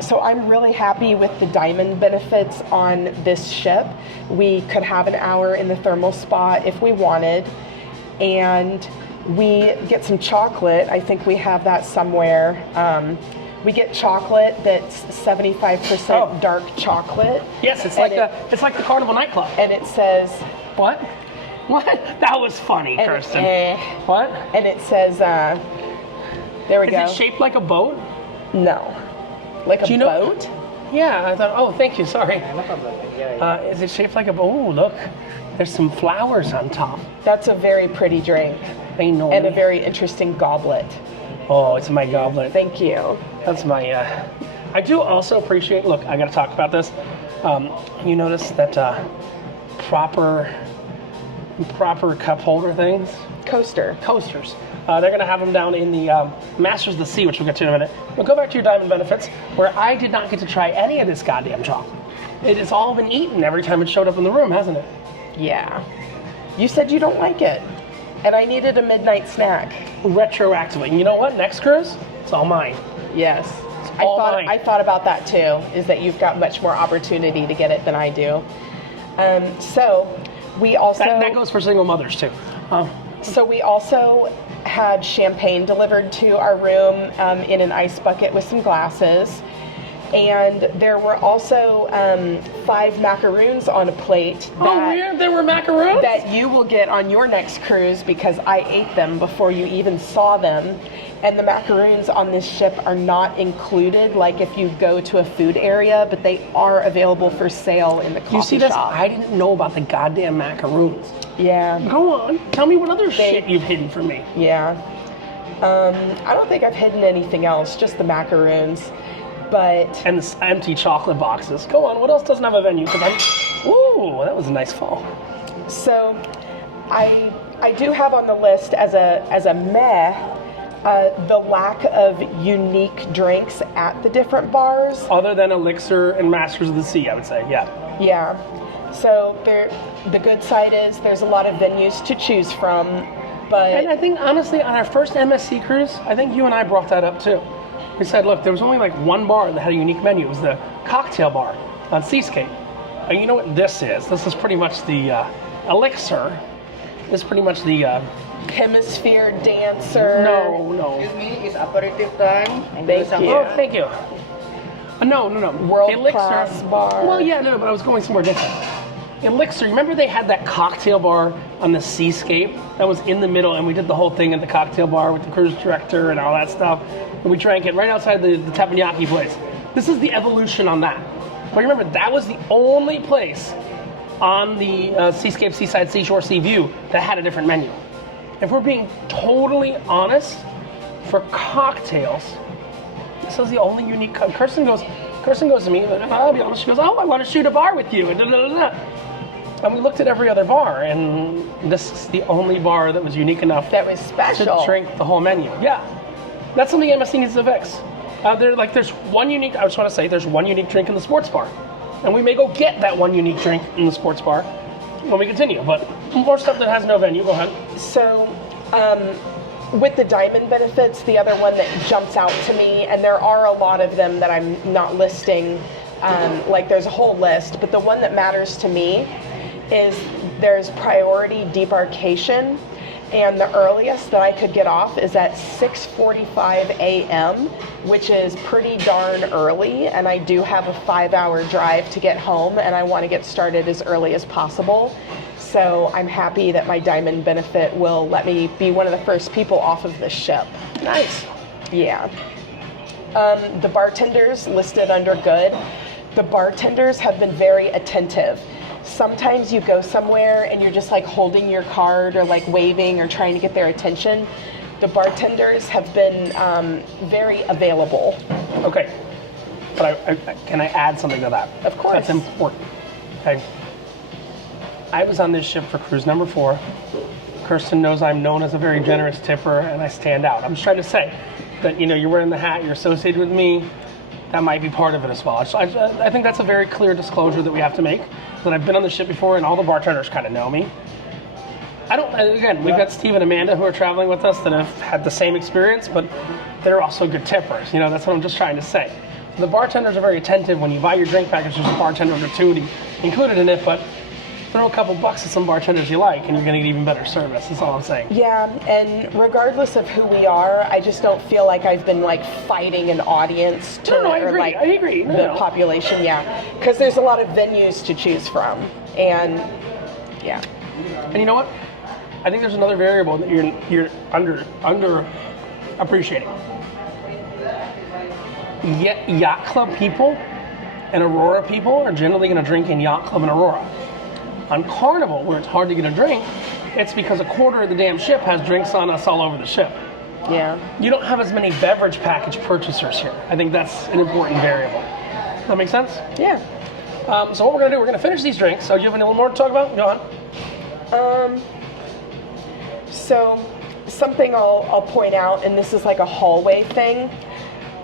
So I'm really happy with the diamond benefits on this ship. We could have an hour in the thermal spa if we wanted, and we get some chocolate. I think we have that somewhere. We get chocolate that's 75% dark chocolate. Yes, it's like the Carnival nightclub. And it says what? What? That was funny, Kirsten. What? And it says, there we go. Is it shaped like a boat? No. Like a boat? Yeah, I thought, oh, thank you, sorry. Is it shaped like a boat? Oh, look, there's some flowers on top. That's a very pretty drink. I know. And a very interesting goblet. Oh, it's my goblet. Thank you. That's my, I do also appreciate, look, I gotta talk about this. You notice that proper cup holder things? Coasters. They're going to have them down in the Masters of the Sea, which we'll get to in a minute. But go back to your diamond benefits, where I did not get to try any of this goddamn chocolate. It has all been eaten every time it showed up in the room, hasn't it? Yeah. You said you don't like it. And I needed a midnight snack. Retroactively. And you know what? Next cruise, it's all mine. Yes. Mine. I thought about that too, is that you've got much more opportunity to get it than I do. So we also... That goes for single mothers too. So we also had champagne delivered to our room in an ice bucket with some glasses. And there were also 5 macaroons on a plate. There were macaroons? That you will get on your next cruise because I ate them before you even saw them. And the macaroons on this ship are not included, like if you go to a food area, but they are available for sale in the coffee shop. You see this? I didn't know about the goddamn macaroons. Yeah. Go on. Tell me what other shit you've hidden from me. Yeah. I don't think I've hidden anything else, just the macaroons. And the empty chocolate boxes. Go on, what else doesn't have a venue? Ooh, that was a nice fall. So, I do have on the list as a meh, the lack of unique drinks at the different bars. Other than Elixir and Masters of the Sea, I would say, yeah. Yeah. So the good side is there's a lot of venues to choose from, but... And I think, honestly, on our first MSC cruise, I think you and I brought that up too. We said, look, there was only like one bar that had a unique menu. It was the cocktail bar on Seascape. And you know what this is? This is pretty much the Elixir is pretty much the Hemisphere dancer. no. Excuse me, it's aperitif time. And Thank some- you. Oh, thank you. No. World-class bar. Well, yeah, no, but I was going somewhere different. Elixir, remember they had that cocktail bar on the seascape that was in the middle, and we did the whole thing at the cocktail bar with the cruise director and all that stuff, and we drank it right outside the teppanyaki place. This is the evolution on that. But remember, that was the only place on the Seascape, Seaside, Seashore, Sea View that had a different menu. If we're being totally honest, for cocktails, this is the only unique. Kirsten goes to me, I'll be honest, she goes, oh, I want to shoot a bar with you, and da-da-da-da. And we looked at every other bar, and this is the only bar that was unique enough That was to special. drink the whole menu. Yeah, that's something MSC needs to fix. There's one unique. I just want to say, there's one unique drink in the sports bar, and we may go get that one unique drink in the sports bar when we continue. But more stuff that has no venue. Go ahead. So, with the diamond benefits, the other one that jumps out to me, and there are a lot of them that I'm not listing, like there's a whole list, but the one that matters to me is there's priority debarkation, and the earliest that I could get off is at 6:45 a.m., which is pretty darn early, and I do have a 5-hour drive to get home, and I want to get started as early as possible. So I'm happy that my diamond benefit will let me be one of the first people off of this ship. Nice. Yeah. The bartenders listed under good. The bartenders have been very attentive. Sometimes you go somewhere and you're just like holding your card or like waving or trying to get their attention. The bartenders have been very available. Okay, but can I add something to that? Of course. That's important. Okay. I was on this ship for cruise number 4. Kirsten knows I'm known as a very generous tipper, and I stand out. I'm just trying to say that, you're wearing the hat, you're associated with me. That might be part of it as well. I think that's a very clear disclosure that we have to make, that I've been on the ship before and all the bartenders kind of know me. We've got Steve and Amanda who are traveling with us that have had the same experience, but they're also good tippers. That's what I'm just trying to say. So the bartenders are very attentive. When you buy your drink package, there's a bartender gratuity included in it, but throw a couple bucks at some bartenders you like, and you're going to get even better service. That's all I'm saying. Yeah, and regardless of who we are, I just don't feel like I've been like fighting an audience to No, I agree. or like I agree. No, the no. population. Yeah, because there's a lot of venues to choose from, and yeah. And you know what? I think there's another variable that you're under appreciating. Yacht club people and Aurora people are generally going to drink in Yacht Club and Aurora. On Carnival, where it's hard to get a drink, it's because a quarter of the damn ship has drinks on us all over the ship. Yeah. You don't have as many beverage package purchasers here. I think that's an important variable. That make sense? Yeah. So what we're going to do, we're going to finish these drinks. So do you have any more to talk about? Go on. So something I'll point out, and this is like a hallway thing.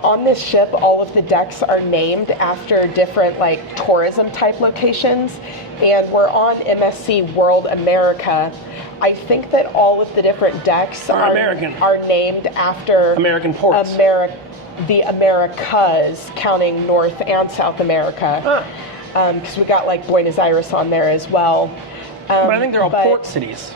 On this ship, all of the decks are named after different like tourism type locations, and we're on MSC World America. I think that all of the different decks are named after American ports. The Americas, counting North and South America, because we got like Buenos Aires on there as well. But I think they're all port cities.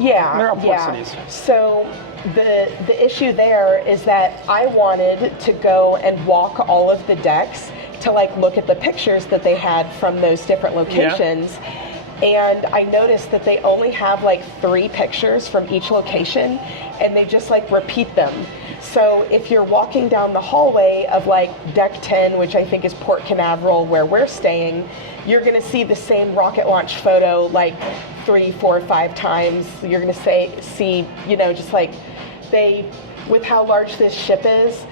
Yeah, They're all port cities. So the issue there is that I wanted to go and walk all of the decks to like look at the pictures that they had from those different locations. Yeah. And I noticed that they only have like 3 pictures from each location, and they just like repeat them. So if you're walking down the hallway of like deck 10, which I think is Port Canaveral where we're staying, you're going to see the same rocket launch photo like 3, 4, 5 times. You're going to see, just like with how large this ship is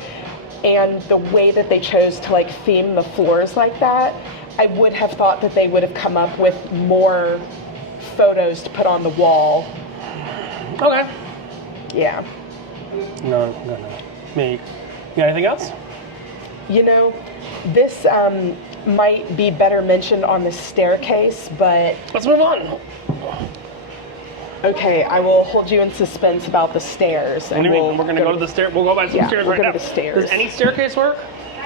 and the way that they chose to like theme the floors like that, I would have thought that they would have come up with more photos to put on the wall. Okay. Yeah. No. Me. You got anything else? This might be better mentioned on the staircase, but... Let's move on. Okay, I will hold you in suspense about the stairs. What do you mean? We're going to go to the stairs? We'll go by some stairs we'll right go now. to the stairs. Does any staircase work?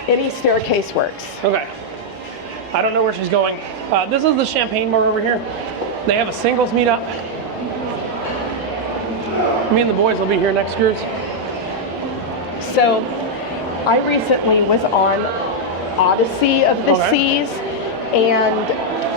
Any staircase works. Okay. I don't know where she's going. This is the champagne bar over here. They have a singles meetup. Me and the boys will be here next cruise. So I recently was on Odyssey of the Seas, and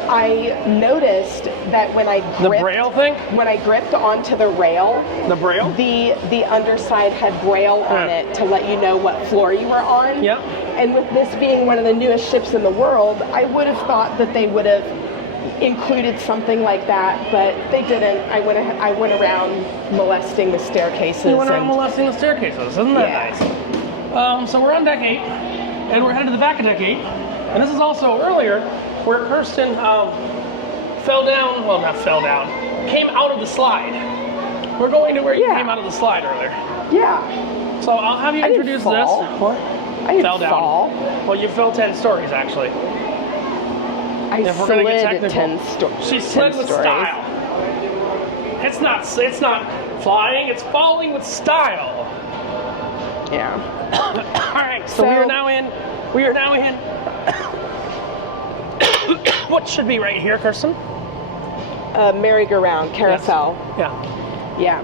I noticed that when I gripped, The braille thing? when I gripped onto the rail, The braille? the underside had braille on it to let you know what floor you were on. Yeah. And with this being one of the newest ships in the world, I would have thought that they would have included something like that, but they didn't. I went around molesting the staircases. We went around and- molesting the staircases. Isn't that Yeah. nice? So we're on deck 8, and we're headed to the back of deck 8. And this is also earlier where Kirsten fell down. Well, not fell down. Came out of the slide. We're going to where you came out of the slide earlier. Yeah. So I'll have you I didn't introduce fall. this. What? I didn't Fell down. fall. Well, you fell 10 stories actually. I If we're gonna get slid technical. 10 stories. She slid with style. It's not flying, it's falling with style. Yeah. All right, so we are now in what should be right here, Kirsten? Merry-go-round, carousel. Yeah. Yeah.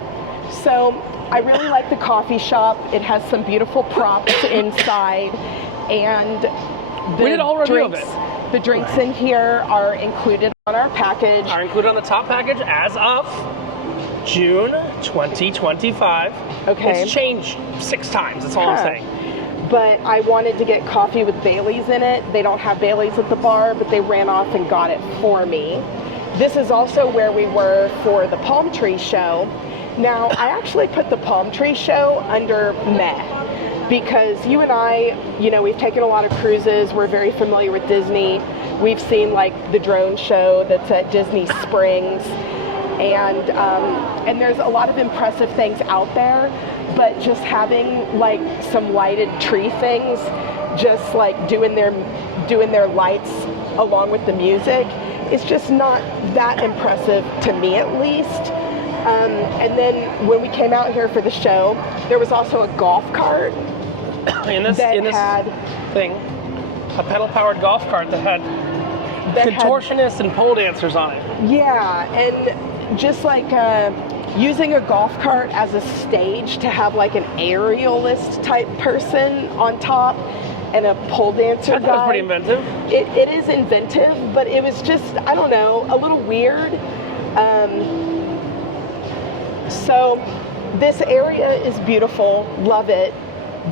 So I really like the coffee shop. It has some beautiful props inside, and We did a whole review of drinks, it. The drinks in here are included on our package. Are included on the top package as of June 2025. Okay. It's changed 6 times, that's all I'm saying. But I wanted to get coffee with Bailey's in it. They don't have Bailey's at the bar, but they ran off and got it for me. This is also where we were for the palm tree show. Now, I actually put the palm tree show under meh, because you and I, we've taken a lot of cruises. We're very familiar with Disney. We've seen like the drone show that's at Disney Springs, and there's a lot of impressive things out there. But just having like some lighted tree things, just like doing their lights along with the music, is just not that impressive to me, at least. And then when we came out here for the show, there was also a golf cart in this had thing, a pedal-powered golf cart that had contortionists and pole dancers on it. Yeah, and just like using a golf cart as a stage to have like an aerialist type person on top and a pole dancer That was pretty inventive. It is inventive, but it was just, I don't know, a little weird. So this area is beautiful, love it,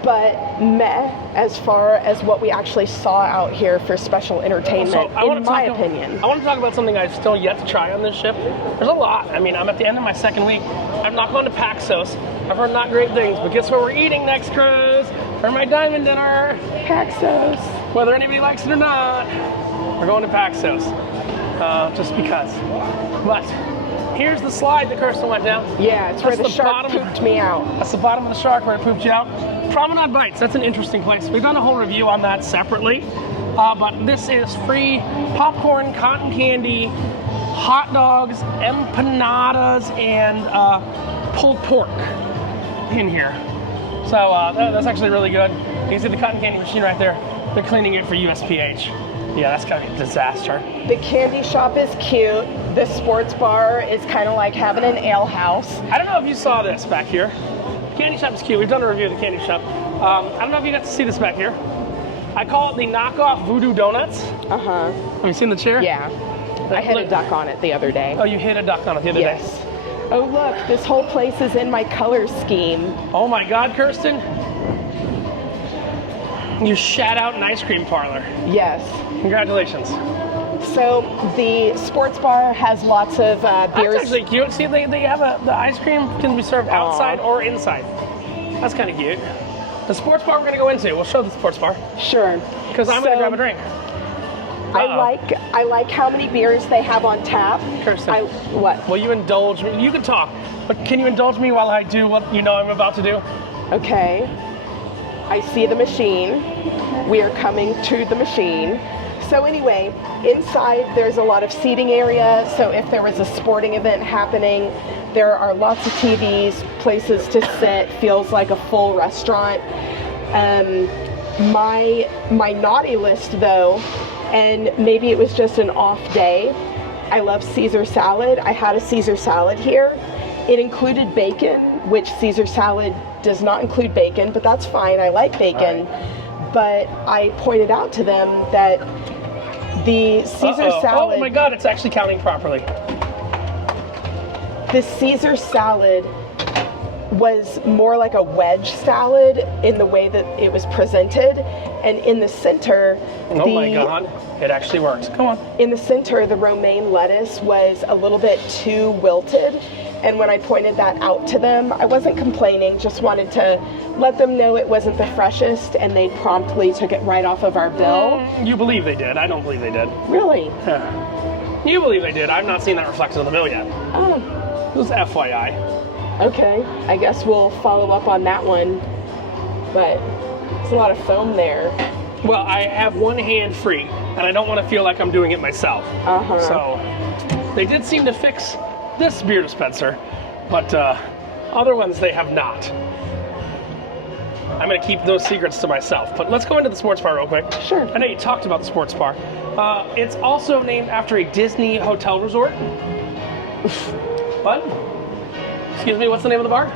but meh as far as what we actually saw out here for special entertainment, in my opinion. I want to talk about something I've still yet to try on this ship. There's a lot. I mean, I'm at the end of my 2nd week. I'm not going to Paxos. I've heard not great things, but guess what we're eating next cruise? For my diamond dinner. Paxos. Whether anybody likes it or not, we're going to Paxos. Just because. But here's the slide that Kirsten went down. Yeah, it's where the shark pooped me out. That's the bottom of the shark where it pooped you out. Promenade Bites, that's an interesting place. We've done a whole review on that separately. But this is free popcorn, cotton candy, hot dogs, empanadas, and pulled pork in here. So that's actually really good. You can see the cotton candy machine right there. They're cleaning it for USPH. Yeah, that's gotta be a disaster. The candy shop is cute. The sports bar is kind of like having an ale house. I don't know if you saw this back here. Candy shop is cute. We've done a review of the candy shop. I don't know if you got to see this back here. I call it the knockoff Voodoo Donuts. Uh-huh. Have you seen the chair? Yeah. I hit a duck on it the other day. Oh, you hit a duck on it the other day? Yes. Oh, look, this whole place is in my color scheme. Oh my God, Kirsten. You shat out an ice cream parlor. Yes. Congratulations. So the sports bar has lots of beers. That's actually cute. See, they have the ice cream can be served outside or inside. That's kind of cute. The sports bar we're going to go into. We'll show the sports bar. Sure. Because I'm going to grab a drink. I like how many beers they have on tap. Kirsten. What? Will you indulge me? You can talk, but can you indulge me while I do what you know I'm about to do? Okay. I see the machine. We are coming to the machine. So anyway, inside there's a lot of seating area. So if there was a sporting event happening, there are lots of TVs, places to sit, feels like a full restaurant. My naughty list though, and maybe it was just an off day, I love Caesar salad. I had a Caesar salad here. It included bacon, which Caesar salad does not include bacon, but that's fine. I like bacon. But I pointed out to them that the Caesar salad... Oh my God, it's actually counting properly. The Caesar salad was more like a wedge salad in the way that it was presented, and in the center, Oh my God, it actually works. Come on. in the center, the romaine lettuce was a little bit too wilted, and when I pointed that out to them, I wasn't complaining, just wanted to let them know it wasn't the freshest, and they promptly took it right off of our bill. You believe they did. I don't believe they did. Really? You believe they did. I've not seen that reflected on the bill yet. Oh, Just FYI. okay. I guess we'll follow up on that one, but it's a lot of foam there. Well, I have one hand free, and I don't want to feel like I'm doing it myself. Uh-huh. So they did seem to fix this beer dispenser, but other ones they have not. I'm going to keep those secrets to myself. But let's go into the sports bar real quick. Sure. I know you talked about the sports bar. It's also named after a Disney hotel resort. What? Excuse me, what's the name of the bar?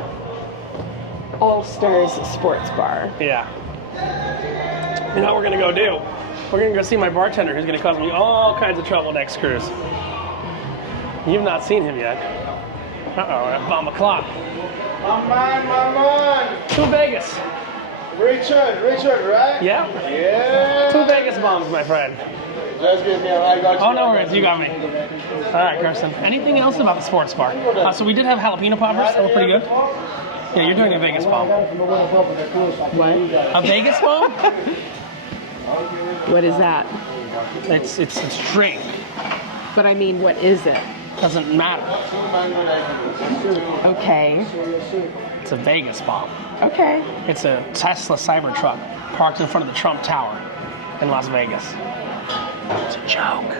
All Stars Sports Bar. Yeah. You know what we're gonna go do? We're gonna go see my bartender who's gonna cause me all kinds of trouble next cruise. You've not seen him yet. Uh-oh, at bomb o'clock. My man. To Vegas. Richard, right? Yeah? Yeah. 2 Vegas bombs, my friend. Just give me I got you. Oh, no worries, you got me. All right, Kirsten. Anything else about the sports bar? So we did have jalapeno poppers, that were pretty good. Yeah, you're doing a Vegas bomb. What? A Vegas bomb? What is that? It's drink. But I mean, what is it? Doesn't matter. Okay. It's a Vegas bomb. Okay. It's a Tesla Cybertruck parked in front of the Trump Tower in Las Vegas. It's a joke.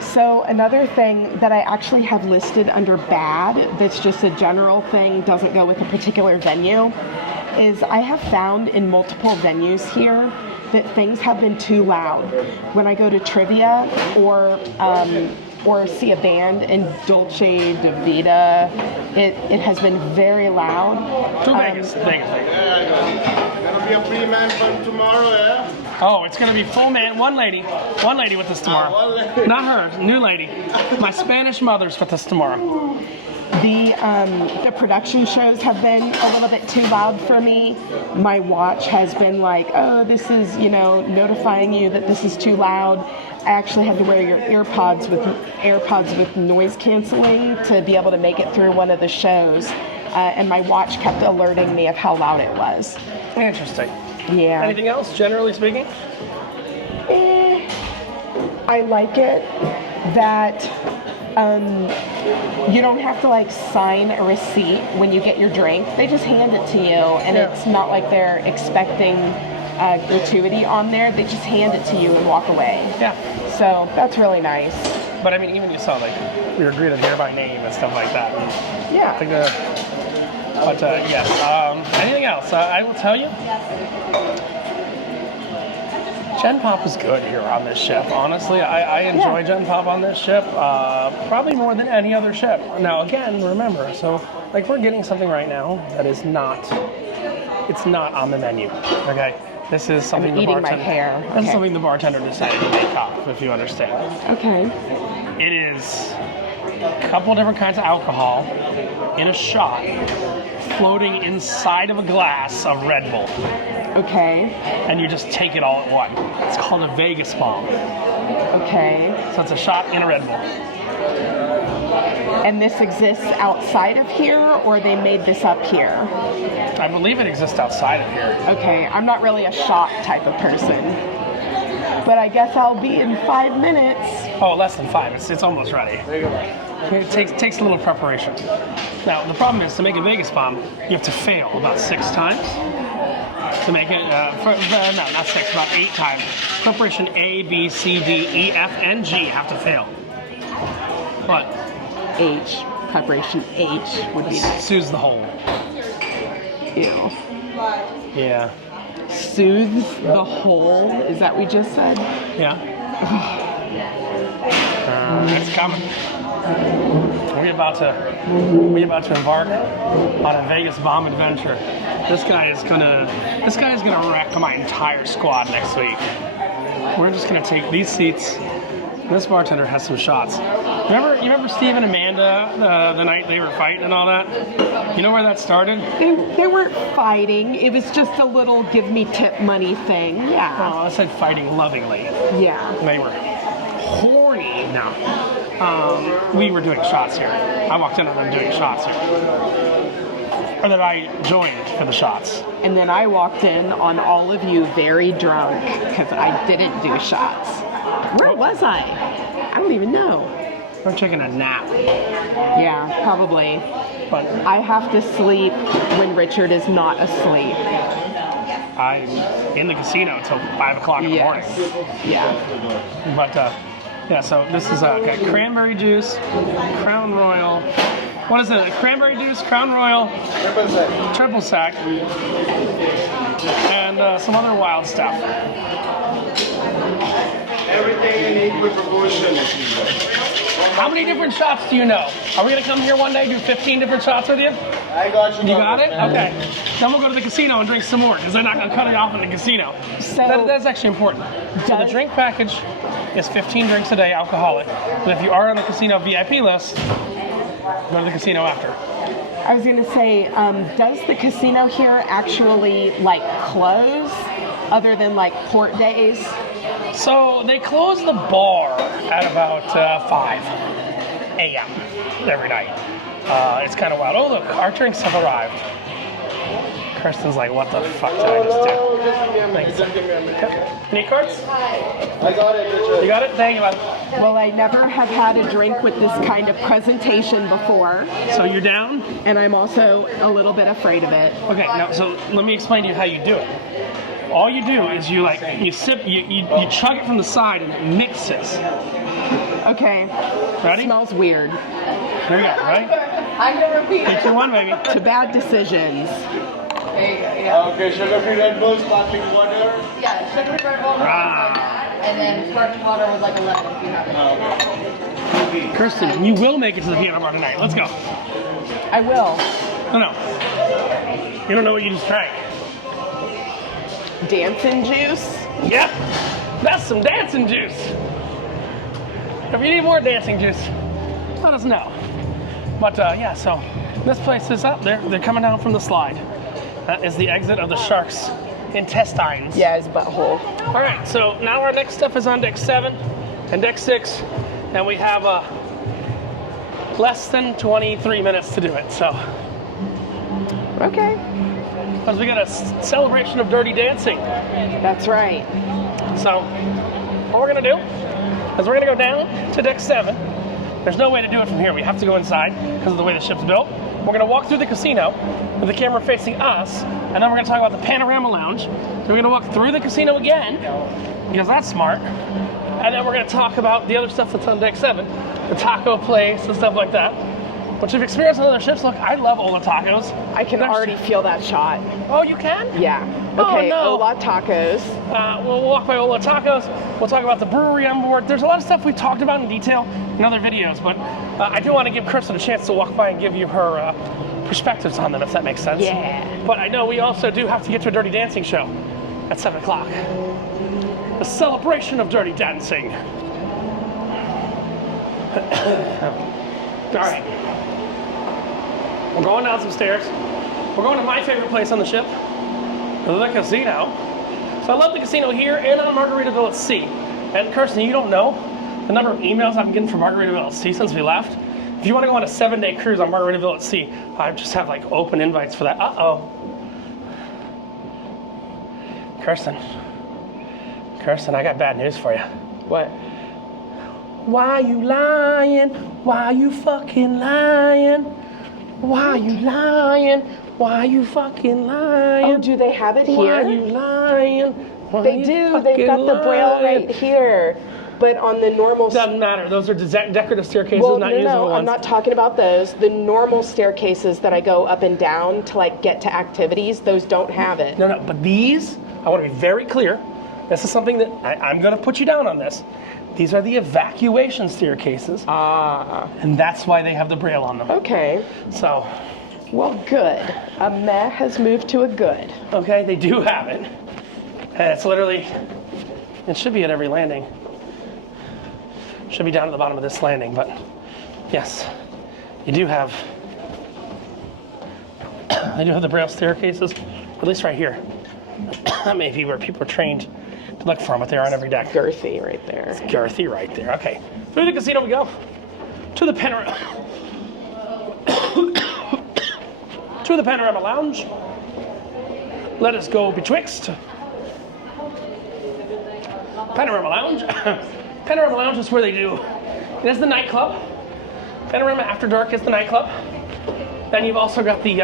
So another thing that I actually have listed under bad, that's just a general thing, doesn't go with a particular venue, is I have found in multiple venues here that things have been too loud. When I go to trivia or see a band in Dolce de Vita, it has been very loud. To Vegas. Vegas. Gonna be a free man from tomorrow, yeah? Oh, it's gonna be full man. One lady with us tomorrow. One lady. Not her, new lady. My Spanish mother's with us tomorrow. The production shows have been a little bit too loud for me. My watch has been like, oh, this is, notifying you that this is too loud. I actually had to wear your AirPods with noise canceling to be able to make it through one of the shows. And my watch kept alerting me of how loud it was. Interesting. Yeah. Anything else, generally speaking? I like it that you don't have to sign a receipt when you get your drink. They just hand it to you, and it's not like they're expecting gratuity on there. They just hand it to you and walk away. Yeah. So that's really nice. But I mean, even you saw we were greeted here by name and stuff like that. Yeah. Yes. Anything else? I will tell you. Gen Pop is good here on this ship. Honestly, I enjoy Gen Pop on this ship probably more than any other ship. Now, again, remember, so we're getting something right now that is not. It's not on the menu. Okay. This is something I'm eating my hair. This is something the bartender decided to make up, if you understand. Okay. It is a couple different kinds of alcohol in a shot, floating inside of a glass of Red Bull. Okay. And you just take it all at once. It's called a Vegas bomb. Okay. So it's a shot in a Red Bull. And this exists outside of here, or they made this up here? I believe it exists outside of here. Okay, I'm not really a shot type of person. But I guess I'll be in 5 minutes. Oh, less than 5. It's almost ready. It takes a little preparation. Now, the problem is, to make a Vegas bomb, you have to fail about 6 times. To make it, no, not 6, about 8 times. Preparation A, B, C, D, E, F, and G have to fail. But H, preparation H would be nice. soothes the hole. Ew. Yeah. Soothes the hole? Is that what we just said? Yeah. It's coming. We're about to embark on a Vegas bomb adventure. This guy is gonna wreck my entire squad next week. We're just gonna take these seats. This bartender has some shots. You remember Steve and Amanda the night they were fighting and all that? You know where that started? They weren't fighting. It was just a little give me tip money thing. Yeah. Oh, I said fighting lovingly. Yeah. They were horny. No. We were doing shots here. I walked in on them doing shots here. Or that I joined for the shots. And then I walked in on all of you very drunk because I didn't do shots. Where was I? I don't even know. I'm taking a nap. Yeah, probably. But I have to sleep when Richard is not asleep. I'm in the casino until 5 o'clock in the morning. Yeah. But yeah, so this is got cranberry juice, Crown Royal. What is it? Cranberry juice, Crown Royal, triple sec, and some other wild stuff. Everything in equal proportion. How many different shots do you know? Are we gonna come here one day do 15 different shots with you? I got you. You got it? Okay. Then we'll go to the casino and drink some more because they're not gonna cut it off in the casino. So That's actually important. So the drink package is 15 drinks a day, alcoholic. But if you are on the casino VIP list, go to the casino after. I was gonna say, does the casino here actually like close other than like port days? So they close the bar at about 5 a.m. every night. It's kind of wild. Oh look, our drinks have arrived. Kirsten's like, what the fuck did I just do? Any cards? I got it, Richard. You got it? Thank you, bud. Well, I never have had a drink with this kind of presentation before, So you're down? and I'm also a little bit afraid of it. Okay, now so let me explain to you how you do it. All you do is you sip, you chug it from the side and it mixes. Okay. Ready? Smells weird. There you go, right? I'm gonna repeat 3, 2, 1, baby. To bad decisions. Okay, sugar-free Red Bull, sparkling water. Yeah, sugar-free Red Bull, and then sparkling water with like a lemon if you have it. Kirsten, you will make it to the piano bar tonight. Let's go. I will. No. You don't know what you just drank. Dancing juice? Yep, that's some dancing juice. If you need more dancing juice, let us know. But yeah, so this place is up there. They're coming down from the slide. That is the exit of the shark's intestines. Yeah, his butthole. All right, so now our next stuff is on deck 7 and deck 6, and we have less than 23 minutes to do it. So, Okay. because we got a celebration of Dirty Dancing. That's right. So, what we're gonna do is we're gonna go down to deck 7. There's no way to do it from here. We have to go inside because of the way the ship's built. We're gonna walk through the casino with the camera facing us, and then we're gonna talk about the Panorama Lounge. Then we're gonna walk through the casino again, because that's smart. And then we're gonna talk about the other stuff that's on deck 7, the taco place and stuff like that. Which you've experienced on other ships. Look, I love Ola tacos. I can already feel that shot. Oh, you can? Yeah. Oh, Okay, no. Ola tacos. We'll walk by Ola Tacos. We'll talk about the brewery on board. There's a lot of stuff we've talked about in detail in other videos, but I do want to give Kirsten a chance to walk by and give you her perspectives on them, if that makes sense. Yeah. But I know we also do have to get to a Dirty Dancing show at 7 o'clock. The celebration of Dirty Dancing. All right. We're going down some stairs. We're going to my favorite place on the ship, the casino. So I love the casino here and on Margaritaville at Sea. And Kirsten, you don't know the number of emails I've been getting from Margaritaville at Sea since we left. If you want to go on a 7-day cruise on Margaritaville at Sea, I just have like open invites for that. Uh-oh. Kirsten, I got bad news for you. What? Why you lying? Why you fucking lying? Why you lying? Why you fucking lying? Oh, do they have it Why here? you lying? Why They you do. They've got fucking the braille lying? right here. But on the normal... Doesn't matter. Those are decorative staircases, Well, not no, usable ones. I'm not talking about those. The normal staircases that I go up and down to like get to activities, those don't have it. No, but these, I want to be very clear. This is something that I'm going to put you down on this. These are the evacuation staircases. And that's why they have the braille on them. Okay. So, Well, good. A meh has moved to a good. okay, they do have it. And it's literally, it should be at every landing. Should be down at the bottom of this landing, but yes, you do have, they do have the braille staircases, at least right here. That may be where people are trained to look for them, but they are on every deck. Girthy right there. Girthy right there. Okay, through the casino we go. To the panorama. To the panorama lounge. Let us go betwixt. Panorama lounge. Panorama lounge is where they do. It is the nightclub. Panorama After Dark is the nightclub. Then you've also got the.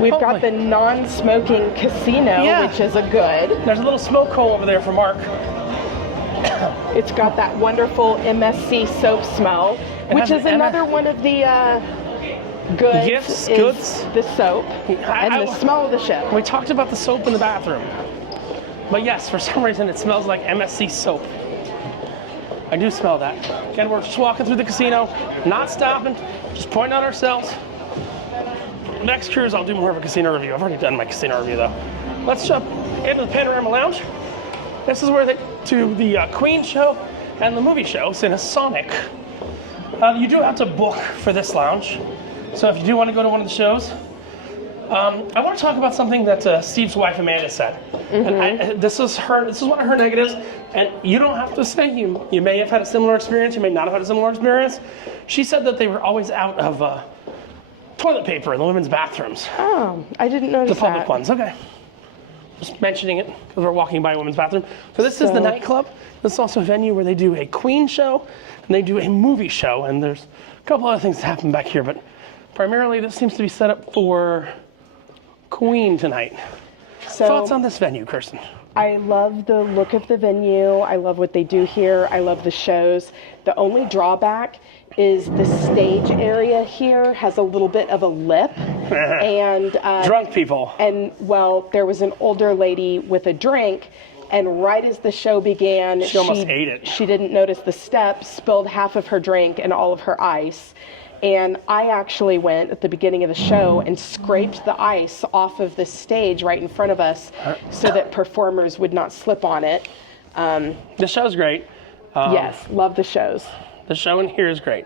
We've got the non-smoking casino, Yeah. which is a good. There's a little smoke hole over there for Mark. It's got that wonderful MSC soap smell, which has is an another one of the goods. Gifts, is goods. The soap and I- the smell of the ship. We talked about the soap in the bathroom. But yes, for some reason it smells like MSC soap. I do smell that. Again, we're just walking through the casino, not stopping, just pointing out ourselves. Next cruise, I'll do more of a casino review. I've already done my casino review though. Let's jump into the Panorama Lounge. This is where they do the Queen show and the movie show, Cinesonic. You do have to book for this lounge. So if you do want to go to one of the shows, I want to talk about something that Steve's wife Amanda said. And this is one of her negatives. And you don't have to say you may have had a similar experience. You may not have had a similar experience. She said that they were always out of toilet paper in the women's bathrooms. Oh, I didn't notice The public that. ones. Okay. Just mentioning it because we're walking by a women's bathroom. So this is the nightclub. This is also a venue where they do a Queen show and they do a movie show. And there's a couple other things that happen back here, but primarily this seems to be set up for Queen tonight. So Thoughts on this venue, Kirsten? I love the look of the venue. I love what they do here. I love the shows. The only drawback is the stage area here has a little bit of a lip. And Drunk people. And well, there was an older lady with a drink, and right as the show began, She almost ate it. She didn't notice the step, spilled half of her drink and all of her ice. And I actually went at the beginning of the show and scraped the ice off of the stage right in front of us so that performers would not slip on it. The show's great. Yes, love the shows. The show in here is great.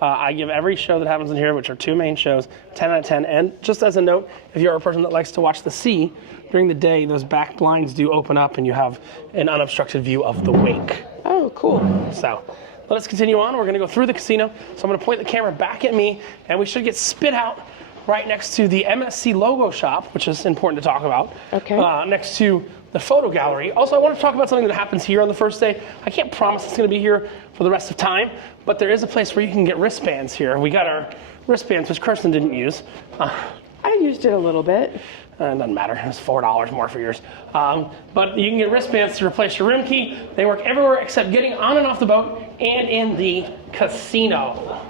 I give every show that happens in here, which are two main shows, 10 out of 10. And just as a note, if you're a person that likes to watch the sea, during the day, those back blinds do open up and you have an unobstructed view of the wake. Oh, cool. So let us continue on. We're going to go through the casino. So I'm going to point the camera back at me, and we should get spit out right next to the MSC logo shop, which is important to talk about. Okay. Next to the photo gallery. Also, I want to talk about something that happens here on the first day. I can't promise it's going to be here for the rest of time, but there is a place where you can get wristbands here. We got our wristbands, which Kirsten didn't use. I used it a little bit. It doesn't matter. It's $4 more for yours. But you can get wristbands to replace your room key. They work everywhere except getting on and off the boat and in the casino.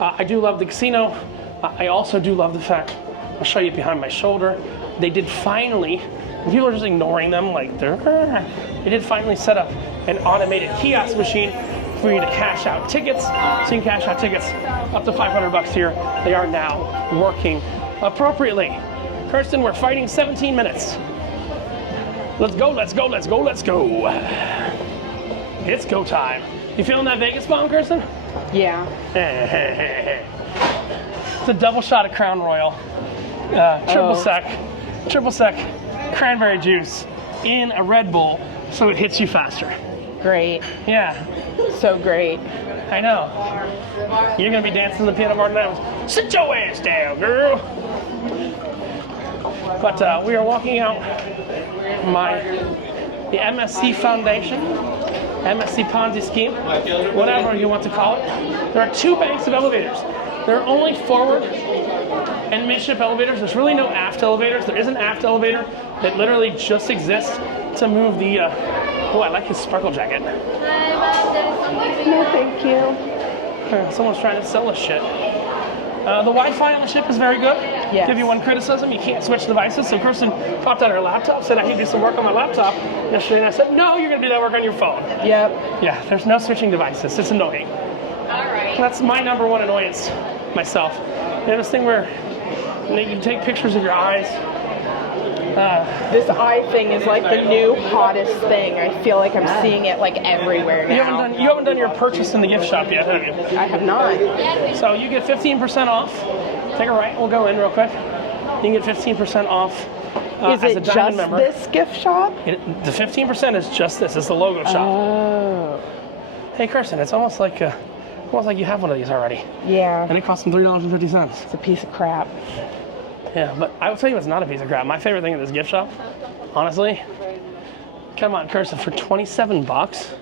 I do love the casino. I also do love the fact, I'll show you behind my shoulder, they did finally, people are just ignoring them like they did finally set up an automated kiosk machine for you to cash out tickets. So you can cash out tickets up to $500 here. They are now working appropriately. Kirsten, we're fighting 17 minutes. Let's go, let's go, let's go, let's go. It's go time. You feeling that Vegas bomb, Kirsten? Yeah. It's a double shot of Crown Royal. Triple sec cranberry juice in a Red Bull so it hits you faster. Great. Yeah, So great. I know. You're gonna be dancing the piano bar tonight. Sit your ass down, girl. But we are walking out the MSC Foundation, MSC Ponzi scheme, whatever you want to call it. There are two banks of elevators. There are only forward and midship elevators. There's really no aft elevators. There is an aft elevator that literally just exists to move the, oh, I like his sparkle jacket. No, thank you. Someone's trying to sell us shit. The Wi-Fi on the ship is very good. Yes. Give you one criticism, you can't switch devices. So Kirsten popped out her laptop, said I need to do some work on my laptop yesterday, and I said, no, you're gonna do that work on your phone. Yep. Yeah, there's no switching devices. It's annoying. All right. That's my number one annoyance myself. You know this thing where you can take pictures of your eyes. This eye thing is like the new hottest thing. I feel like I'm seeing it like everywhere now. You haven't done your purchase in the gift shop yet, have you? I have not. So you get 15% off. Take a right, we'll go in real quick. You can get 15% off Is as a it Diamond just member. this gift shop? The 15% is just this. It's the logo shop. Oh. Hey, Kirsten, it's almost like you have one of these already. Yeah. And it costs them $3.50. It's a piece of crap. Yeah, but I will tell you it's not a piece of crap. My favorite thing in this gift shop, honestly, come on, Kirsten, for 27 bucks,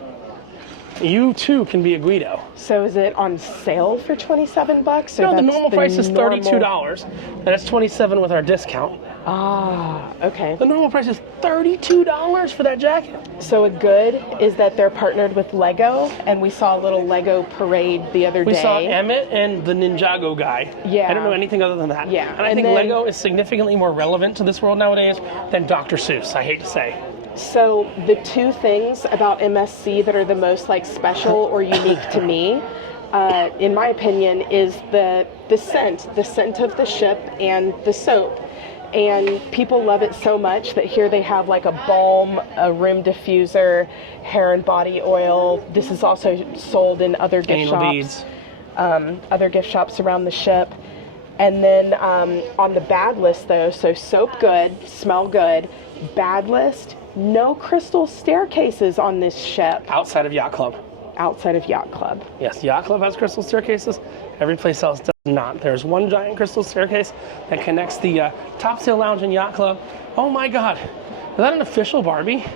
you too can be a Guido. So is it on sale for 27 bucks? Or No, the that's normal price is normal- $32, and it's 27 with our discount. Ah, okay. The normal price is $32 for that jacket. So a good is that they're partnered with Lego, and we saw a little Lego parade the other day. We saw Emmett and the Ninjago guy. Yeah. I don't know anything other than that. Yeah. And I And think then- Lego is significantly more relevant to this world nowadays than Dr. Seuss, I hate to say. So the two things about MSC that are the most like special or unique to me, in my opinion, is the scent of the ship and the soap. And people love it so much that here they have like a balm, a room diffuser, hair and body oil. This is also sold in other gift Anal shops. beads. Other gift shops around the ship. And then on the bad list though, so soap good, smell good, bad list, no crystal staircases on this ship Outside of Yacht Club. outside of Yacht Club. Yes, Yacht Club has crystal staircases. Every place else does not. There's one giant crystal staircase that connects the Top Sail Lounge and Yacht Club. Oh my God, is that an official Barbie?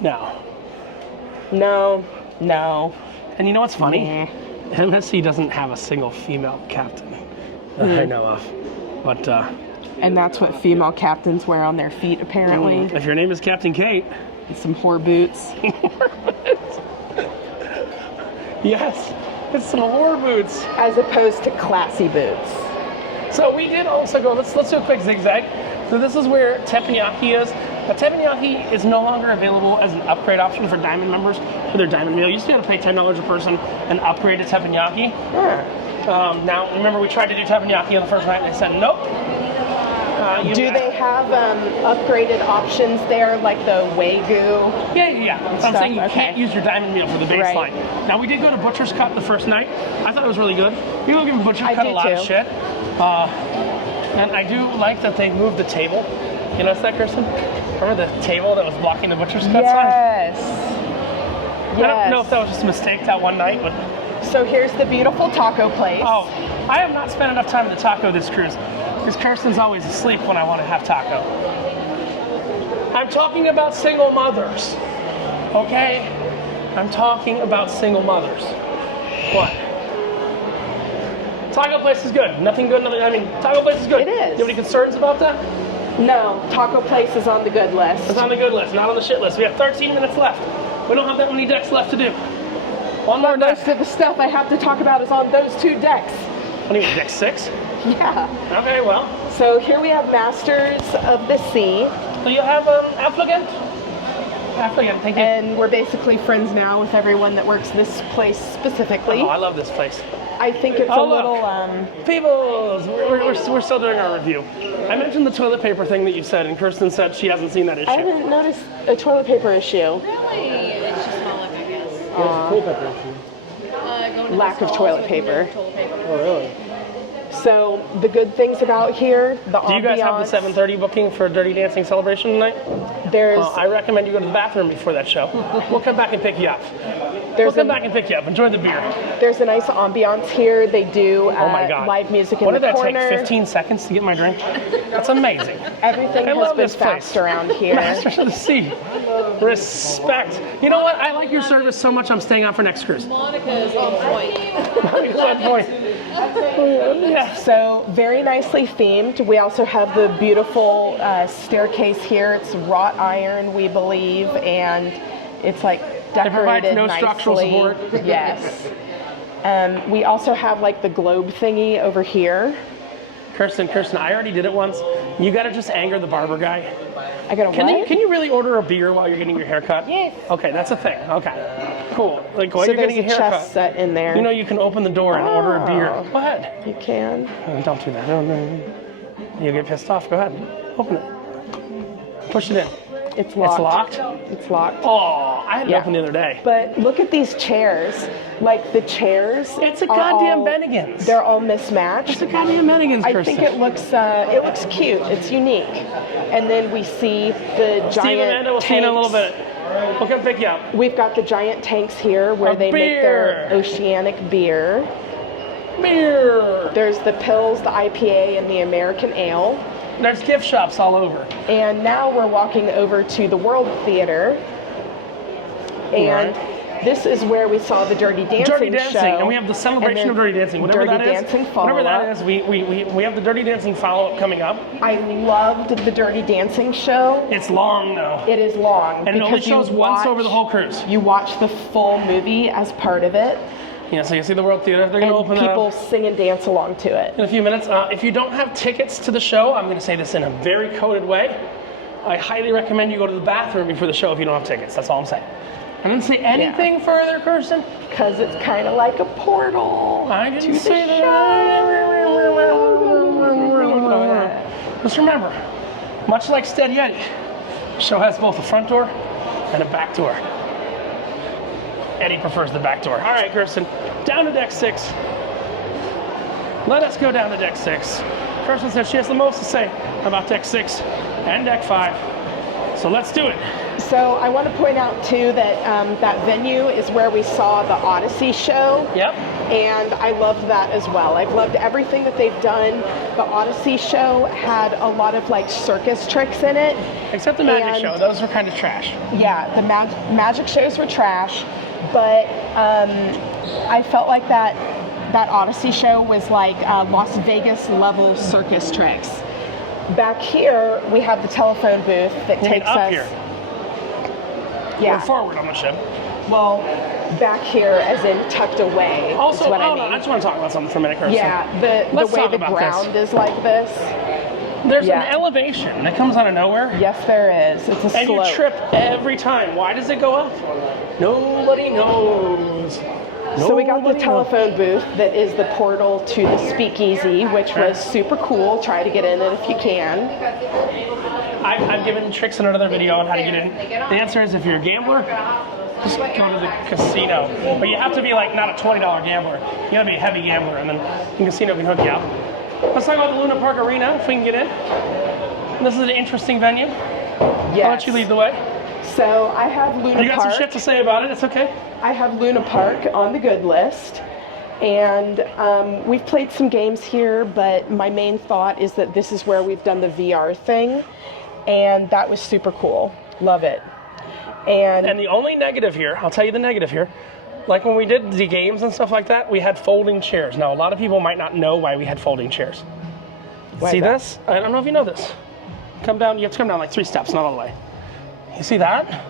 No. No. And you know what's funny? MSC doesn't have a single female captain that I know of. But And that's what female captains wear on their feet apparently. if your name is Captain Kate, And some whore boots. yes, it's some whore boots. As opposed to classy boots. So we did also go, let's do a quick zigzag. So this is where teppanyaki is. But teppanyaki is no longer available as an upgrade option for Diamond members for their Diamond meal. You used to be able to pay $10 a person and upgrade to teppanyaki. Yeah. Now, remember we tried to do teppanyaki on the first night and they said nope. Do they have upgraded options there, like the Wagyu? Yeah. So I'm Stuff, saying you okay. can't use your Diamond meal for the baseline. Right. Now, we did go to Butcher's Cut the first night. I thought it was really good. People give Butcher's I Cut do a lot of too. shit. And I do like that they moved the table. You notice that, Kirsten? Remember the table that was blocking the Butcher's Cut sign? Yes. I don't know if that was just a mistake that one night, but... So here's the beautiful taco place. Oh, I have not spent enough time at the taco this cruise. Because Kirsten's always asleep when I want to have taco. I'm talking about single mothers. Okay? I'm talking about single mothers. What? Taco place is good. Nothing good, taco place is good. It is. You have any concerns about that? No, taco place is on the good list. It's on the good list, not on the shit list. We have 13 minutes left. We don't have that many decks left to do. One more deck. Most of the stuff I have to talk about is on those two decks. What do you mean, deck 6? Yeah. Okay, well. So here we have Masters of the Sea. So you have applicant? Applicant, thank you. And we're basically friends now with everyone that works this place specifically. Oh, I love this place. I think it's Oh, a look. little, Peoples, we're still doing our review. I mentioned the toilet paper thing that you said, and Kirsten said she hasn't seen that issue. I haven't noticed a toilet paper issue. Really? It's just small, I guess. Going to the Lack of stalls toilet with paper. weird toilet paper. Oh, really? So the good things about here, the Do you guys have the 7:30 booking for Dirty Dancing Celebration tonight? There's I recommend you go to the bathroom before that show. We'll come back and pick you up. We'll come back and pick you up. Enjoy the beer. there's a nice ambiance here. They do Oh my God. live music in What the did that corner. take, 15 seconds to get my drink? That's amazing. Everything I has love been this place. fast around here. Masters of the Sea. Respect. You know what? I like your service so much I'm staying on for next cruise. Monica's on point. Good point. Yeah. So very nicely themed. We also have the beautiful staircase here. It's wrought iron, we believe, and it's like It provides decorated no nicely. structural support. Yes. We also have like the globe thingy over here. Kirsten, I already did it once. You gotta just anger the barber guy. I got a what? Can you really order a beer while you're getting your hair cut? Yes. Okay, that's a thing. Okay, cool. Like while So you're getting there's your a hair chest cut, set in there. you know you can open the door and order a beer. Go ahead. You can. Don't do that. No. You'll get pissed off. Go ahead. Open it. Push it in. It's locked. It's locked? It's locked. Oh, I had it open the other day. But look at these chairs. Like the chairs. It's a are goddamn all- Bennigan's. They're all mismatched. It's a goddamn Bennigan's, I Kirsten. think it looks cute. It's unique. And then we see the giant Steve, Amanda, we'll see you in a little tanks. bit. We'll come pick you up. We've got the giant tanks here where A they make their beer. oceanic beer. Beer. There's the Pils, the IPA, and the American Ale. There's gift shops all over. And now we're walking over to the World Theater. And this is where we saw the Dirty Dancing Dirty Dancing, show. and we have the celebration And of then Dirty Dancing. Whatever Dirty that is, Dancing whatever that follow-up. is, we have the Dirty Dancing follow-up coming up. I loved the Dirty Dancing show. It's long though, It is long. and it only because you shows once watch- over the whole cruise. You watch the full movie as part of it, Yeah, so you see the World Theater. They're going to and open that people up sing and dance along to it. in a few minutes. If you don't have tickets to the show, I'm going to say this in a very coded way. I highly recommend you go to the bathroom before the show if you don't have tickets. That's all I'm saying. I didn't say anything further, Kirsten. Because it's kind of like a portal. I didn't to say the that. Just remember, much like Stead Yeti, the show has both a front door and a back door. Eddie prefers the back door. All right, Kirsten, down to deck 6. Let us go down to deck 6. Kirsten said she has the most to say about deck 6 and deck 5. So let's do it. So I want to point out too that that venue is where we saw the Odyssey show. Yep. And I loved that as well. I've loved everything that they've done. The Odyssey show had a lot of like circus tricks in it. Except the magic And- show. Those were kind of trash. Yeah, the magic shows were trash, but I felt like that Odyssey show was like Las Vegas level circus tricks. Back here we have the telephone booth that You mean takes up us. here? Yeah. Or forward on the ship. Well, back here, as in tucked away. Also, is what hold I on, mean. I just want to talk about something for a minute, Kirsten. Yeah, the Let's way talk the about ground is like this. There's Yeah. an elevation that comes out of nowhere. Yes, there is. It's a And slope. you trip every time. Why does it go up? Nobody knows. So we got the Nobody knows. telephone booth that is the portal to the speakeasy, which was super cool. Try to get in it if you can. I've given tricks in another video on how to get in. The answer is if you're a gambler, just go to the casino. But you have to be like not a $20 gambler. You gotta be a heavy gambler, and then the casino can hook you up. Let's talk about the Luna Park Arena, if we can get in. This is an interesting venue. Yes. I'll let you lead the way. So I have Luna You got Park. some shit to say about it, it's okay. I have Luna Park on the good list. And we've played some games here, but my main thought is that this is where we've done the VR thing. And that was super cool. Love it. And the only negative here, I'll tell you the negative here, like when we did the games and stuff like that, we had folding chairs. Now, a lot of people might not know why we had folding chairs. Why See is that? this? I don't know if you know this. Come down, you have to come down like 3 steps, not all the way. You see that?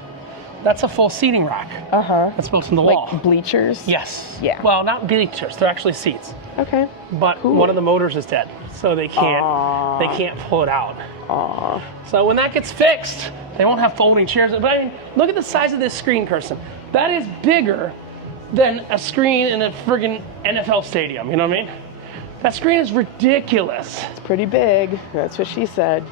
That's a full seating rack. Uh-huh. That's built in the wall. Like bleachers? Yes. Yeah. Well, not bleachers, they're actually seats. Okay. But one of the motors is dead, so they can't pull it out. Aw. So when that gets fixed, they won't have folding chairs. But I mean, look at the size of this screen, Kirsten. That is bigger than a screen in a friggin' NFL stadium, you know what I mean? That screen is ridiculous. It's pretty big. That's what she said.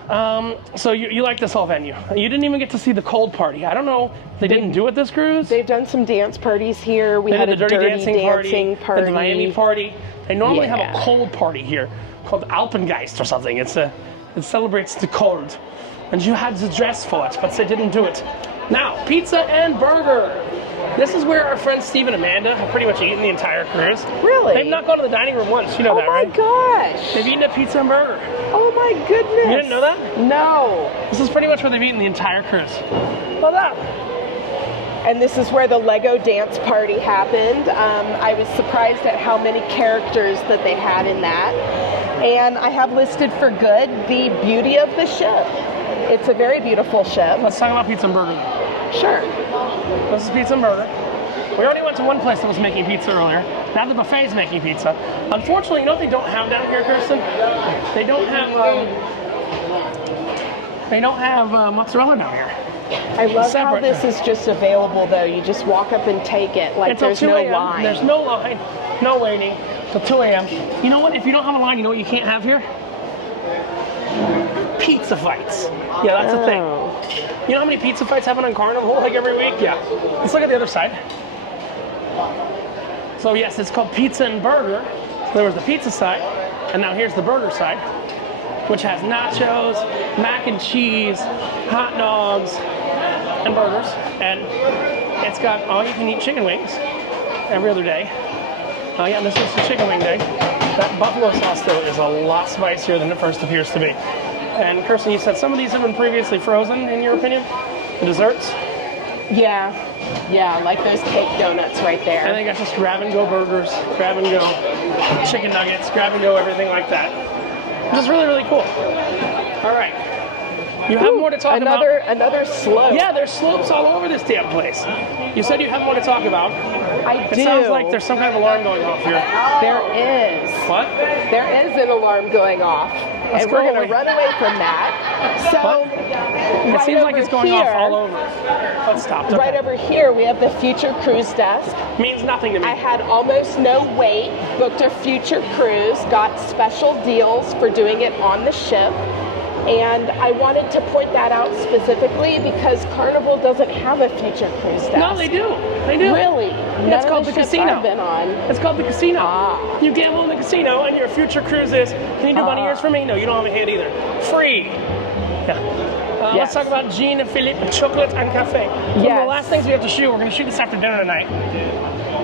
So you like this whole venue. You didn't even get to see the cold party. I don't know, they didn't do it this cruise. They've done some dance parties here. We They had did a the Dirty Dancing party, party. the Miami party. They normally have Yeah. a cold party here called Alpengeist or something. It celebrates the cold. And you had to dress for it, but they didn't do it. Now, pizza and burger. This is where our friends Steve and Amanda have pretty much eaten the entire cruise. Really? They've not gone to the dining room once. You know Oh that, my right? gosh. They've eaten a pizza and burger. Oh my goodness. You didn't know that? No. This is pretty much where they've eaten the entire cruise. Well, that. And this is where the Lego dance party happened. I was surprised at how many characters that they had in that. And I have listed for good the beauty of the ship. It's a very beautiful ship. Let's talk about pizza and burger. Sure. This is pizza and burger. We already went to one place that was making pizza earlier. Now the buffet's making pizza. Unfortunately, you know what they don't have down here, Kirsten? They don't have mozzarella down here. I love how Separate. this is just available though. You just walk up and take it. Like Until there's 2 no a.m. line. There's no line, no waiting till 2 a.m. You know what? If you don't have a line, you know what you can't have here? Pizza fights. Yeah, that's the thing. You know how many pizza fights happen on Carnival like every week? Yeah. Let's look at the other side. So yes, it's called Pizza and Burger. So there was the pizza side, and now here's the burger side, which has nachos, mac and cheese, hot dogs, and burgers. And it's got all-you-can-eat chicken wings every other day. Oh yeah, this is the chicken wing day. That buffalo sauce, though, is a lot spicier than it first appears to be. And Kirsten, you said some of these have been previously frozen, in your opinion? The desserts? Yeah, like those cake donuts right there. And they got just grab-and-go burgers, grab-and-go chicken nuggets, grab-and-go everything like that. Which is really, really cool. All right. You have more to talk about. Another slope. Yeah, there's slopes all over this damn place. You said you have more to talk about. I do. It sounds like there's some kind of alarm going off here. There is. What? There is an alarm going off. Let's and we're go going to away. run away from that. So, It right seems like it's over going off here- all over. Let's stop. Okay. Right over here, we have the Future Cruise Desk. Means nothing to me. I had almost no wait, booked a future cruise, got special deals for doing it on the ship. And I wanted to point that out specifically because Carnival doesn't have a future cruise desk. No, they do. They do. Really? It's called the casino. I've been on. It's called the casino. Ah. You gamble in the casino, and your future cruise is, can you do bunny ears for me? No, you don't have a hand either. Free. Yeah. Let's Yes. talk about Jean and Philippe chocolate and cafe. One of the Yes. last things we have to shoot. We're going to shoot this after dinner tonight.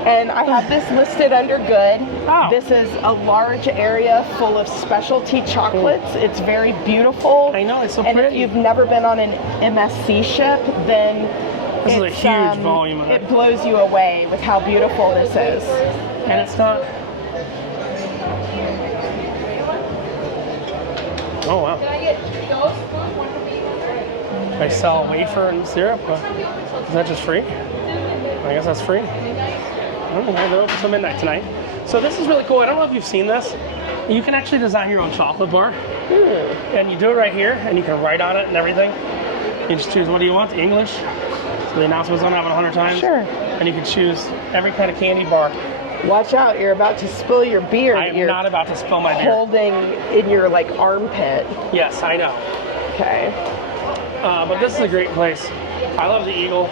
And I have this listed under good. Oh. This is a large area full of specialty chocolates. It's very beautiful. I know, it's so and pretty. if you've never been on an MSC ship, then This is a it's, huge volume of it. It blows you away with how beautiful this is. And it's not. Oh wow. They sell wafer and syrup. Is that just free? I guess that's free. Oh, they're open till midnight tonight. So this is really cool. I don't know if you've seen this. You can actually design your own chocolate bar. And you do it right here, and you can write on it and everything. You just choose what do you want, English. So the announcement's on it 100 times. Sure. And you can choose every kind of candy bar. Watch out, you're about to spill your beer. I am you're not about to spill my beer. holding in your like armpit. Yes, I know. Okay. But this is a great place. I love the Eagle.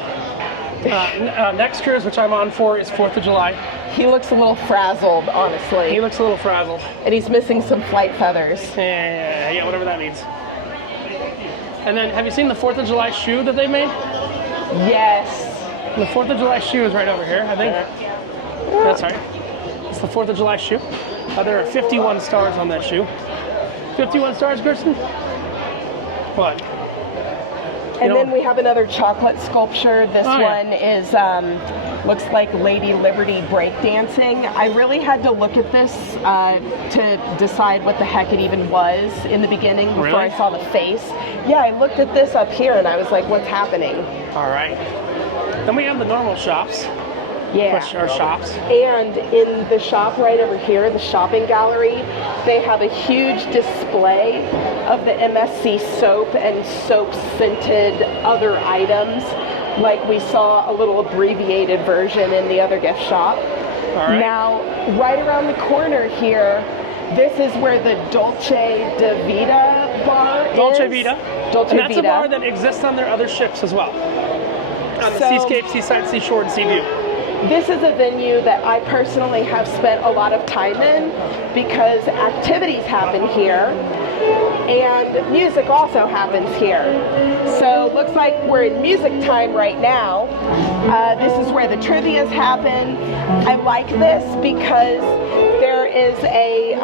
Next cruise, which I'm on for, is 4th of July. He looks a little frazzled, honestly. He looks a little frazzled. And he's missing some flight feathers. Yeah, whatever that means. And then, have you seen the 4th of July shoe that they made? Yes. The 4th of July shoe is right over here, I think. That's right. It's the 4th of July shoe. There are 51 stars on that shoe. 51 stars, Kirsten? What? And then we have another chocolate sculpture. This Oh, yeah. one is looks like Lady Liberty breakdancing. I really had to look at this to decide what the heck it even was in the beginning before Really? I saw the face. Yeah, I looked at this up here and I was like, what's happening? All right. Then we have the normal shops, Yeah. which are shops. And in the shop right over here, the shopping gallery, they have a huge display of the MSC soap and soap scented other items. Like we saw a little abbreviated version in the other gift shop. All right. Now, right around the corner here, this is where the Dolce Vita bar Dolce is. Vita. Dolce And that's Vita. a bar that exists on their other ships as well. On the So- Seascape, Seaside, Seashore, and Seaview. This is a venue that I personally have spent a lot of time in because activities happen here and music also happens here. So looks like we're in music time right now. This is where the trivias happen. I like this because there is a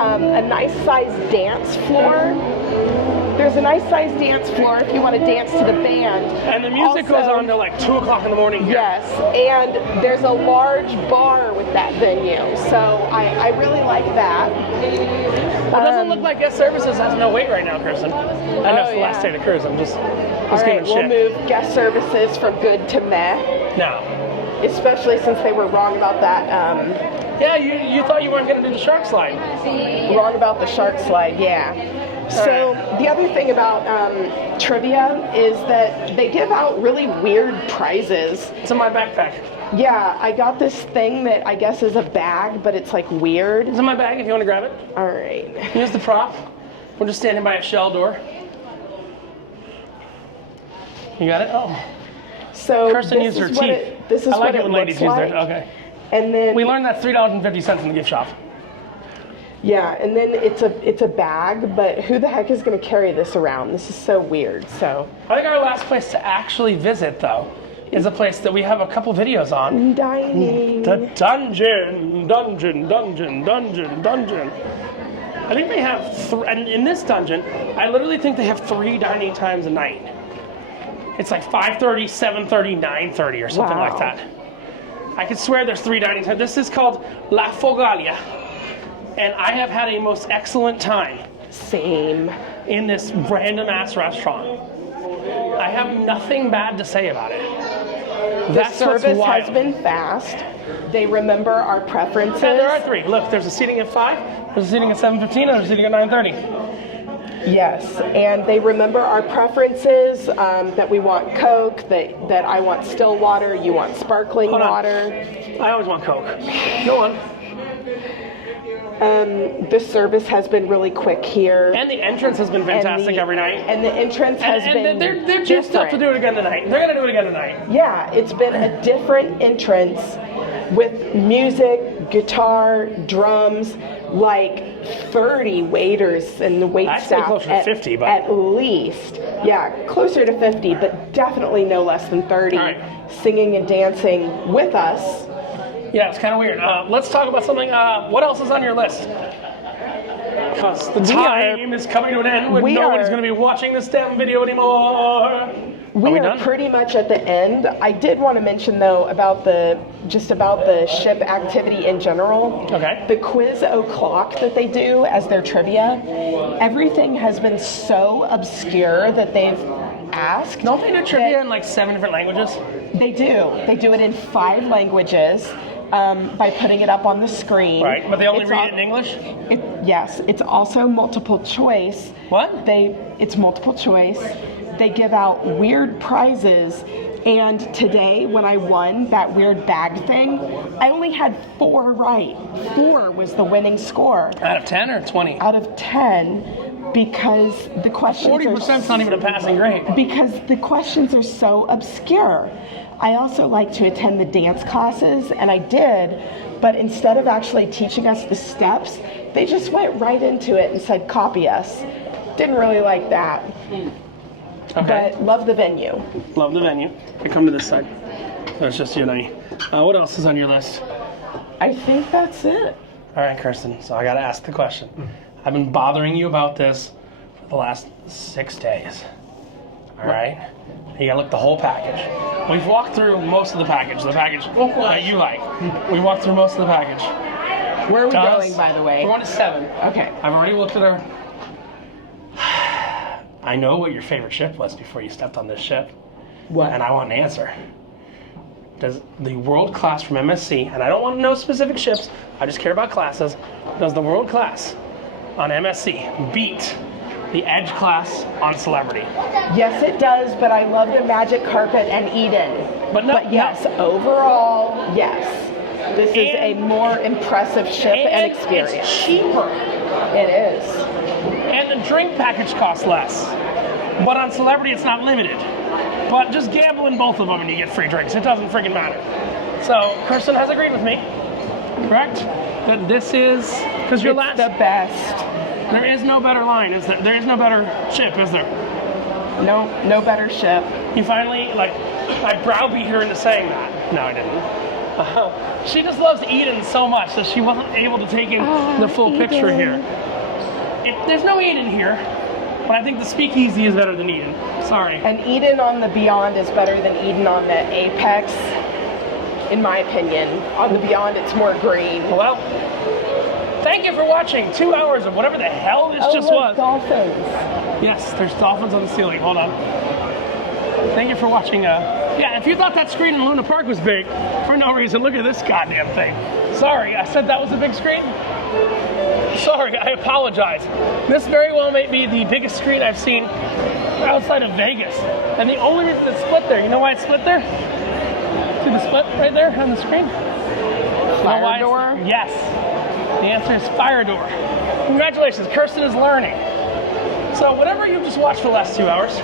nice sized dance floor. There's a nice sized dance floor if you want to dance to the band. And the music Also- goes on till like 2 o'clock in the morning here. Yes, and there's a large bar with that venue, so I really like that. Well, it doesn't look like guest services has no wait right now, Kirsten. I know it's the last day of the cruise. I'm just All right, giving we'll shit. move guest services from good to meh. No. especially since they were wrong about that. Yeah, you thought you weren't going to do the shark slide. Wrong about the shark slide, yeah. So the other thing about trivia is that they give out really weird prizes. It's in my backpack. Yeah, I got this thing that I guess is a bag, but it's like weird. It's in my bag if you want to grab it. All right. Here's the prop. We're just standing by a shell door. You got it? Oh. So Kirsten this used her is what teeth. this is I like what it when ladies looks use like. their. Okay. And then We learned that's $3.50 in the gift shop. yeah, and then it's a bag, but who the heck is going to carry this around? This is so weird. So I think our last place to actually visit, though, is a place that we have a couple videos on. dining. The dungeon. I think they have and in this dungeon, I literally think they have 3 dining times a night. It's like 5:30, 7:30, 9:30 or something like that. I could swear there's 3 dining times. This is called La Fogalia. And I have had a most excellent time Same. in this random ass restaurant. I have nothing bad to say about it. The service has been fast. They remember our preferences. Yeah, there are 3. Look, there's a seating at 5, there's a seating at 7:15, and there's a seating at 9:30. Yes, and they remember our preferences, that we want Coke, that I want still water, you want sparkling Hold on. water. I always want Coke. Go on. The service has been really quick here. And the entrance has been fantastic every night. And the entrance has been they're juiced up to do it again tonight. They're going to do it again tonight. Yeah, it's been a different entrance with music, guitar, drums, like 30 waiters and the wait I'd say staff closer to 50, but at least. Yeah, closer to 50, but definitely no less than 30 All right. singing and dancing with us. yeah, it's kind of weird. Let's talk about something. What else is on your list? Because the time is coming to an end when nobody's going to be watching this damn video anymore. We are pretty much at the end. I did want to mention though about the ship activity in general. Okay. The quiz o'clock that they do as their trivia, everything has been so obscure that they've asked. Don't they do trivia in like 7 different languages? They do. They do it in 5 languages. By putting it up on the screen. Right, but they only read it in English? Yes, it's also multiple choice. What? It's multiple choice. They give out weird prizes, and today when I won that weird bag thing, I only had 4 right. 4 was the winning score. Out of 10 or 20? Out of 10, because the questions 40% is not even a passing grade. Because the questions are so obscure. I also like to attend the dance classes, and I did, but instead of actually teaching us the steps, they just went right into it and said, copy us. Didn't really like that. Okay. But love the venue. Love the venue. I come to this side. So it's just you and I. What else is on your list? I think that's it. All right, Kirsten. So I got to ask the question. I've been bothering you about this for the last 6 days. All right? You got to look the whole package. We've walked through most of the package that you like. We walked through most of the package. Where are we going, by the way? We're going to 7. Okay. I've already looked at our... I know what your favorite ship was before you stepped on this ship. What? And I want an answer. Does the world class from MSC, and I don't want to know specific ships, I just care about classes, does the world class on MSC beat the Edge class on Celebrity? Yes, it does, but I love the Magic Carpet and Eden. But yes, overall, yes. This is a more impressive ship and experience. It's cheaper. It is. And the drink package costs less. But on Celebrity, it's not limited. But just gamble in both of them and you get free drinks. It doesn't freaking matter. So, Kirsten has agreed with me, correct? That this is, because you're last. The best. There is no better line, is there? There is no better ship, is there? No better ship. You finally, I browbeat her into saying that. No, I didn't. She just loves Eden so much that she wasn't able to take in the full picture here. There's no Eden here, but I think the Speakeasy is better than Eden. Sorry. And Eden on the Beyond is better than Eden on the Apex, in my opinion. On the Beyond, it's more green. Well, thank you for watching 2 hours of whatever the hell this just was. Dolphins. Yes, there's dolphins on the ceiling. Hold on. Thank you for watching Yeah, if you thought that screen in Luna Park was big, for no reason, look at this goddamn thing. Sorry, I said that was a big screen. Sorry, I apologize. This very well may be the biggest screen I've seen outside of Vegas. And the only reason it's split there, you know why it's split there? See the split right there on the screen? Fire door? Yes. The answer is fire door. Congratulations, Kirsten is learning. So whatever you just watched for the last 2 hours,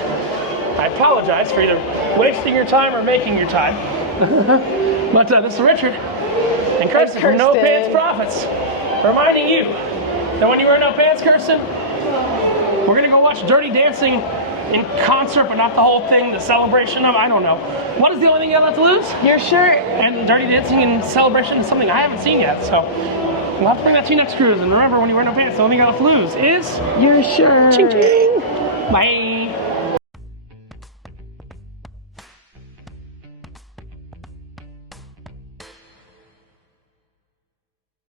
I apologize for either wasting your time or making your time. But this is Richard and Kirsten from No Pants Profits, reminding you that when you wear no pants, Kirsten, we're gonna go watch Dirty Dancing in concert, but not the whole thing, the celebration of, I don't know. What is the only thing you have left to lose? Your shirt. And Dirty Dancing in celebration is something I haven't seen yet, so we'll have to bring that to you next cruise. And remember, when you wear no pants, the only thing you got left to lose is your shirt. ching ching. Bye.